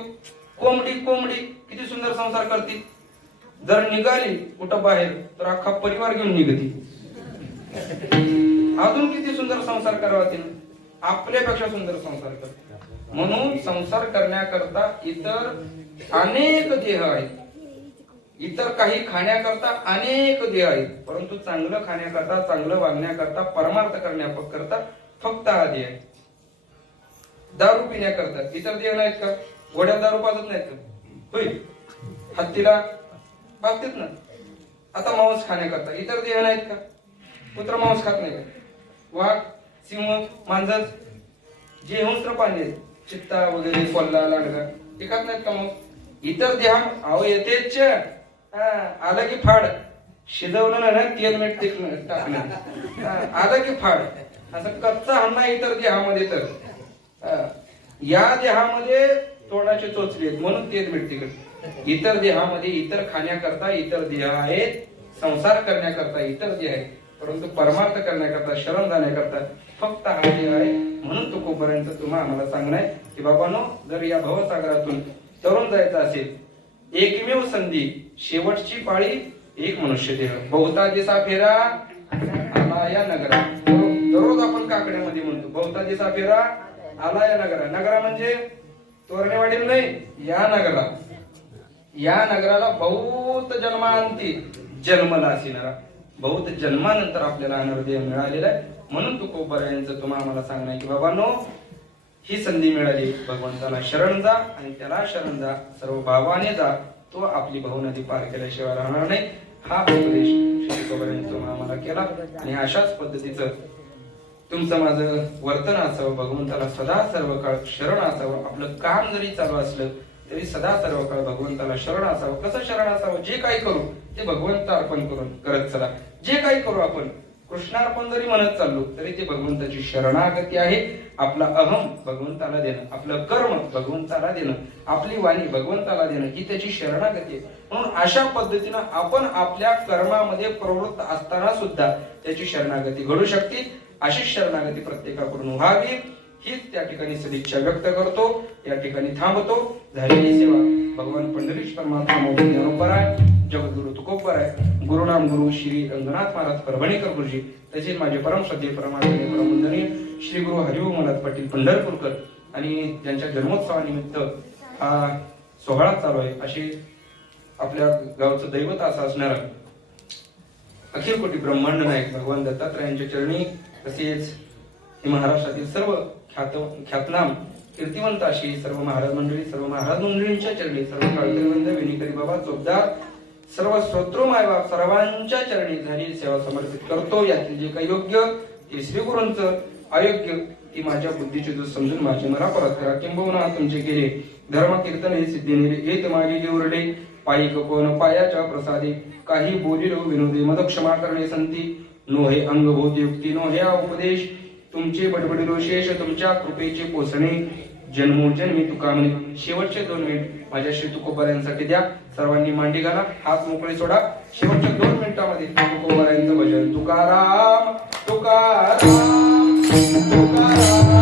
कोंबडी कोंबडी किती सुंदर संसार करते. जर निघाली कुठं बाहेर तर अख्खा परिवार घेऊन निघती. अजून किती सुंदर संसार करावा तिने, आपल्यापेक्षा सुंदर संसार करते. म्हणून संसार करण्याकरता इतर अनेक देह आहेत, इतर काही खाण्याकरता अनेक देह आहेत, परंतु चांगलं खाण्याकरता, चांगलं वागण्याकरता, परमार्थ करण्याकरता फक्त हा देह आहे. दारू पिण्याकरता इतर देह नाहीत का? घोड्याला दारू पाजत नाहीत का? होय, हत्तीला पाजतात ना. आता मांस खाण्याकरता इतर देह नाहीत का? कुत्र मांस खात नाही का? वाघ, सिंह, मांजर जे हिंस्र प्राणी आहेत, चित्ता वगैरे, कोल्हा, लांडगा ते खात नाहीत का? मग इतर देहा अहो येतेच आलं की फाड. शिजवलं ना तेल मीठ टाकलं आलं की फाड. असं कच्चा अन्ना इतर देहामध्ये. तर या देहामध्ये तोंडाचे चोचले आहेत म्हणून तेल मीठ तिकड. इतर देहामध्ये इतर खाण्याकरता इतर देह आहेत, संसार करण्याकरता इतर देह आहेत, परंतु परमार्थ करण्याकरता, शरण जाण्याकरता फक्त हा देह आहे. म्हणून तुकोबारायांचं तुम्हा आम्हाला सांगणं आहे की बाबांनो, जर या भवसागरातून तरुण जायचं असेल, एकमेव संधी, शेवटची पाळी, एक मनुष्य देह. बहुता दिसा फेरा आला या नगरात. दररोज आपण काकड्यामध्ये म्हणतो बहुता दिसा फेरा आला या नगरा. नगरा म्हणजे तोरणेवाडीला नाही, या नगराला बहुत जन्मांती जन्मला असिनारा, बहुत जन्मानंतर आपल्याला अनर्देय मिळालेला आहे. म्हणून तुकोबारायांचं तुम्हा आम्हाला सांगणं आहे की बाबांनो, ही संधी मिळाली, भगवंताला शरण जा आणि त्याला शरण जा, सर्व भावाने जा, तो आपली भाऊ नदी पार केल्याशिवाय राहणार नाही. हा उपदेश श्री तुकोबारायांनी तुम्हा आम्हाला केला. आणि अशाच पद्धतीचं तुमचं माझं वर्तन असावं, भगवंताला सदा सर्व काळ शरण असावं. आपलं काम जरी चालू असलं तरी सदा सर्व काळ भगवंताला शरण असावं. कसं शरण असावं? जे काही करू ते भगवंत अर्पण करून करत चला. जे काही करू आपण कृष्णार्पण जरी म्हणत चाललो तरी ते भगवंताची शरणागती आहे. आपला अहम भगवंताला देणं, आपलं कर्म भगवंताला देणं, आपली वाणी भगवंताला देणं ही त्याची शरणागती आहे. म्हणून अशा पद्धतीनं आपण आपल्या कर्मामध्ये प्रवृत्त असताना सुद्धा त्याची शरणागती घडू शकते. अशी शरणागती प्रत्येकाकडून व्हावी हीच त्या ठिकाणी सदिच्छा व्यक्त करतो. या ठिकाणी थांबतो. झालेली सेवा भगवान पंढरीश्वर माता मोदी ज्ञानोबराय, जगद्गुरु तुकोबराय, गुरुनाम गुरु श्री रंगनाथ महाराज परभणीकर गुरुजी, तसेच माझे परम श्रद्धेय परमात्मने परमवंदनीय श्री गुरु हरिओम महाराज पाटील पंढरपूरकर आणि त्यांच्या जन्मोत्सवानिमित्त हा सोहळा चालू आहे. अशी आपल्या गावचं दैवत असं असणारा अखिल कोटी ब्रह्मांड नायक भगवान दत्तात्रयांच्या चरणी, तसेच महाराष्ट्रातील सर्व ख्यातनाम कीर्तिवंत अशी सर्व महाराज मंडळींच्या चरणी, सर्व काळकरीवंत विनिकरी बाबा चोपदार, सर्व श्रोत्रो मायबाप सर्वांच्या चरणी झालेली सेवा समर्पित करतो. यातील जे काही योग्य ते श्री गुरूंचं, अयोग्य ती माझ्या बुद्धीचे दोष समजून माझे मला परत करा. किंबहुना तुमचे केले धर्म कीर्तन हे सिद्धीने येत माझी देवरडे, पायी कोण पायाच्या प्रसादे, काही बोलिलो विनोदे मद क्षमा करणे संती, नो हे अंगभूत युक्ती, नो हे उपदेश, तुमचे बडबडिलो शेष तुमच्या कृपेचे पोसणे, जन्मोजन्मी तुका म्हणे. शेवटचे 2 मिनिट माझ्या श्री तुकोबारायांसाठी द्या. सर्वांनी मांडी घाला, हात मोकळे सोडा. शेवटच्या 2 मिनिटांमध्ये तुकोबारायांचं भजन. तुकाराम तुकाराम तुकाराम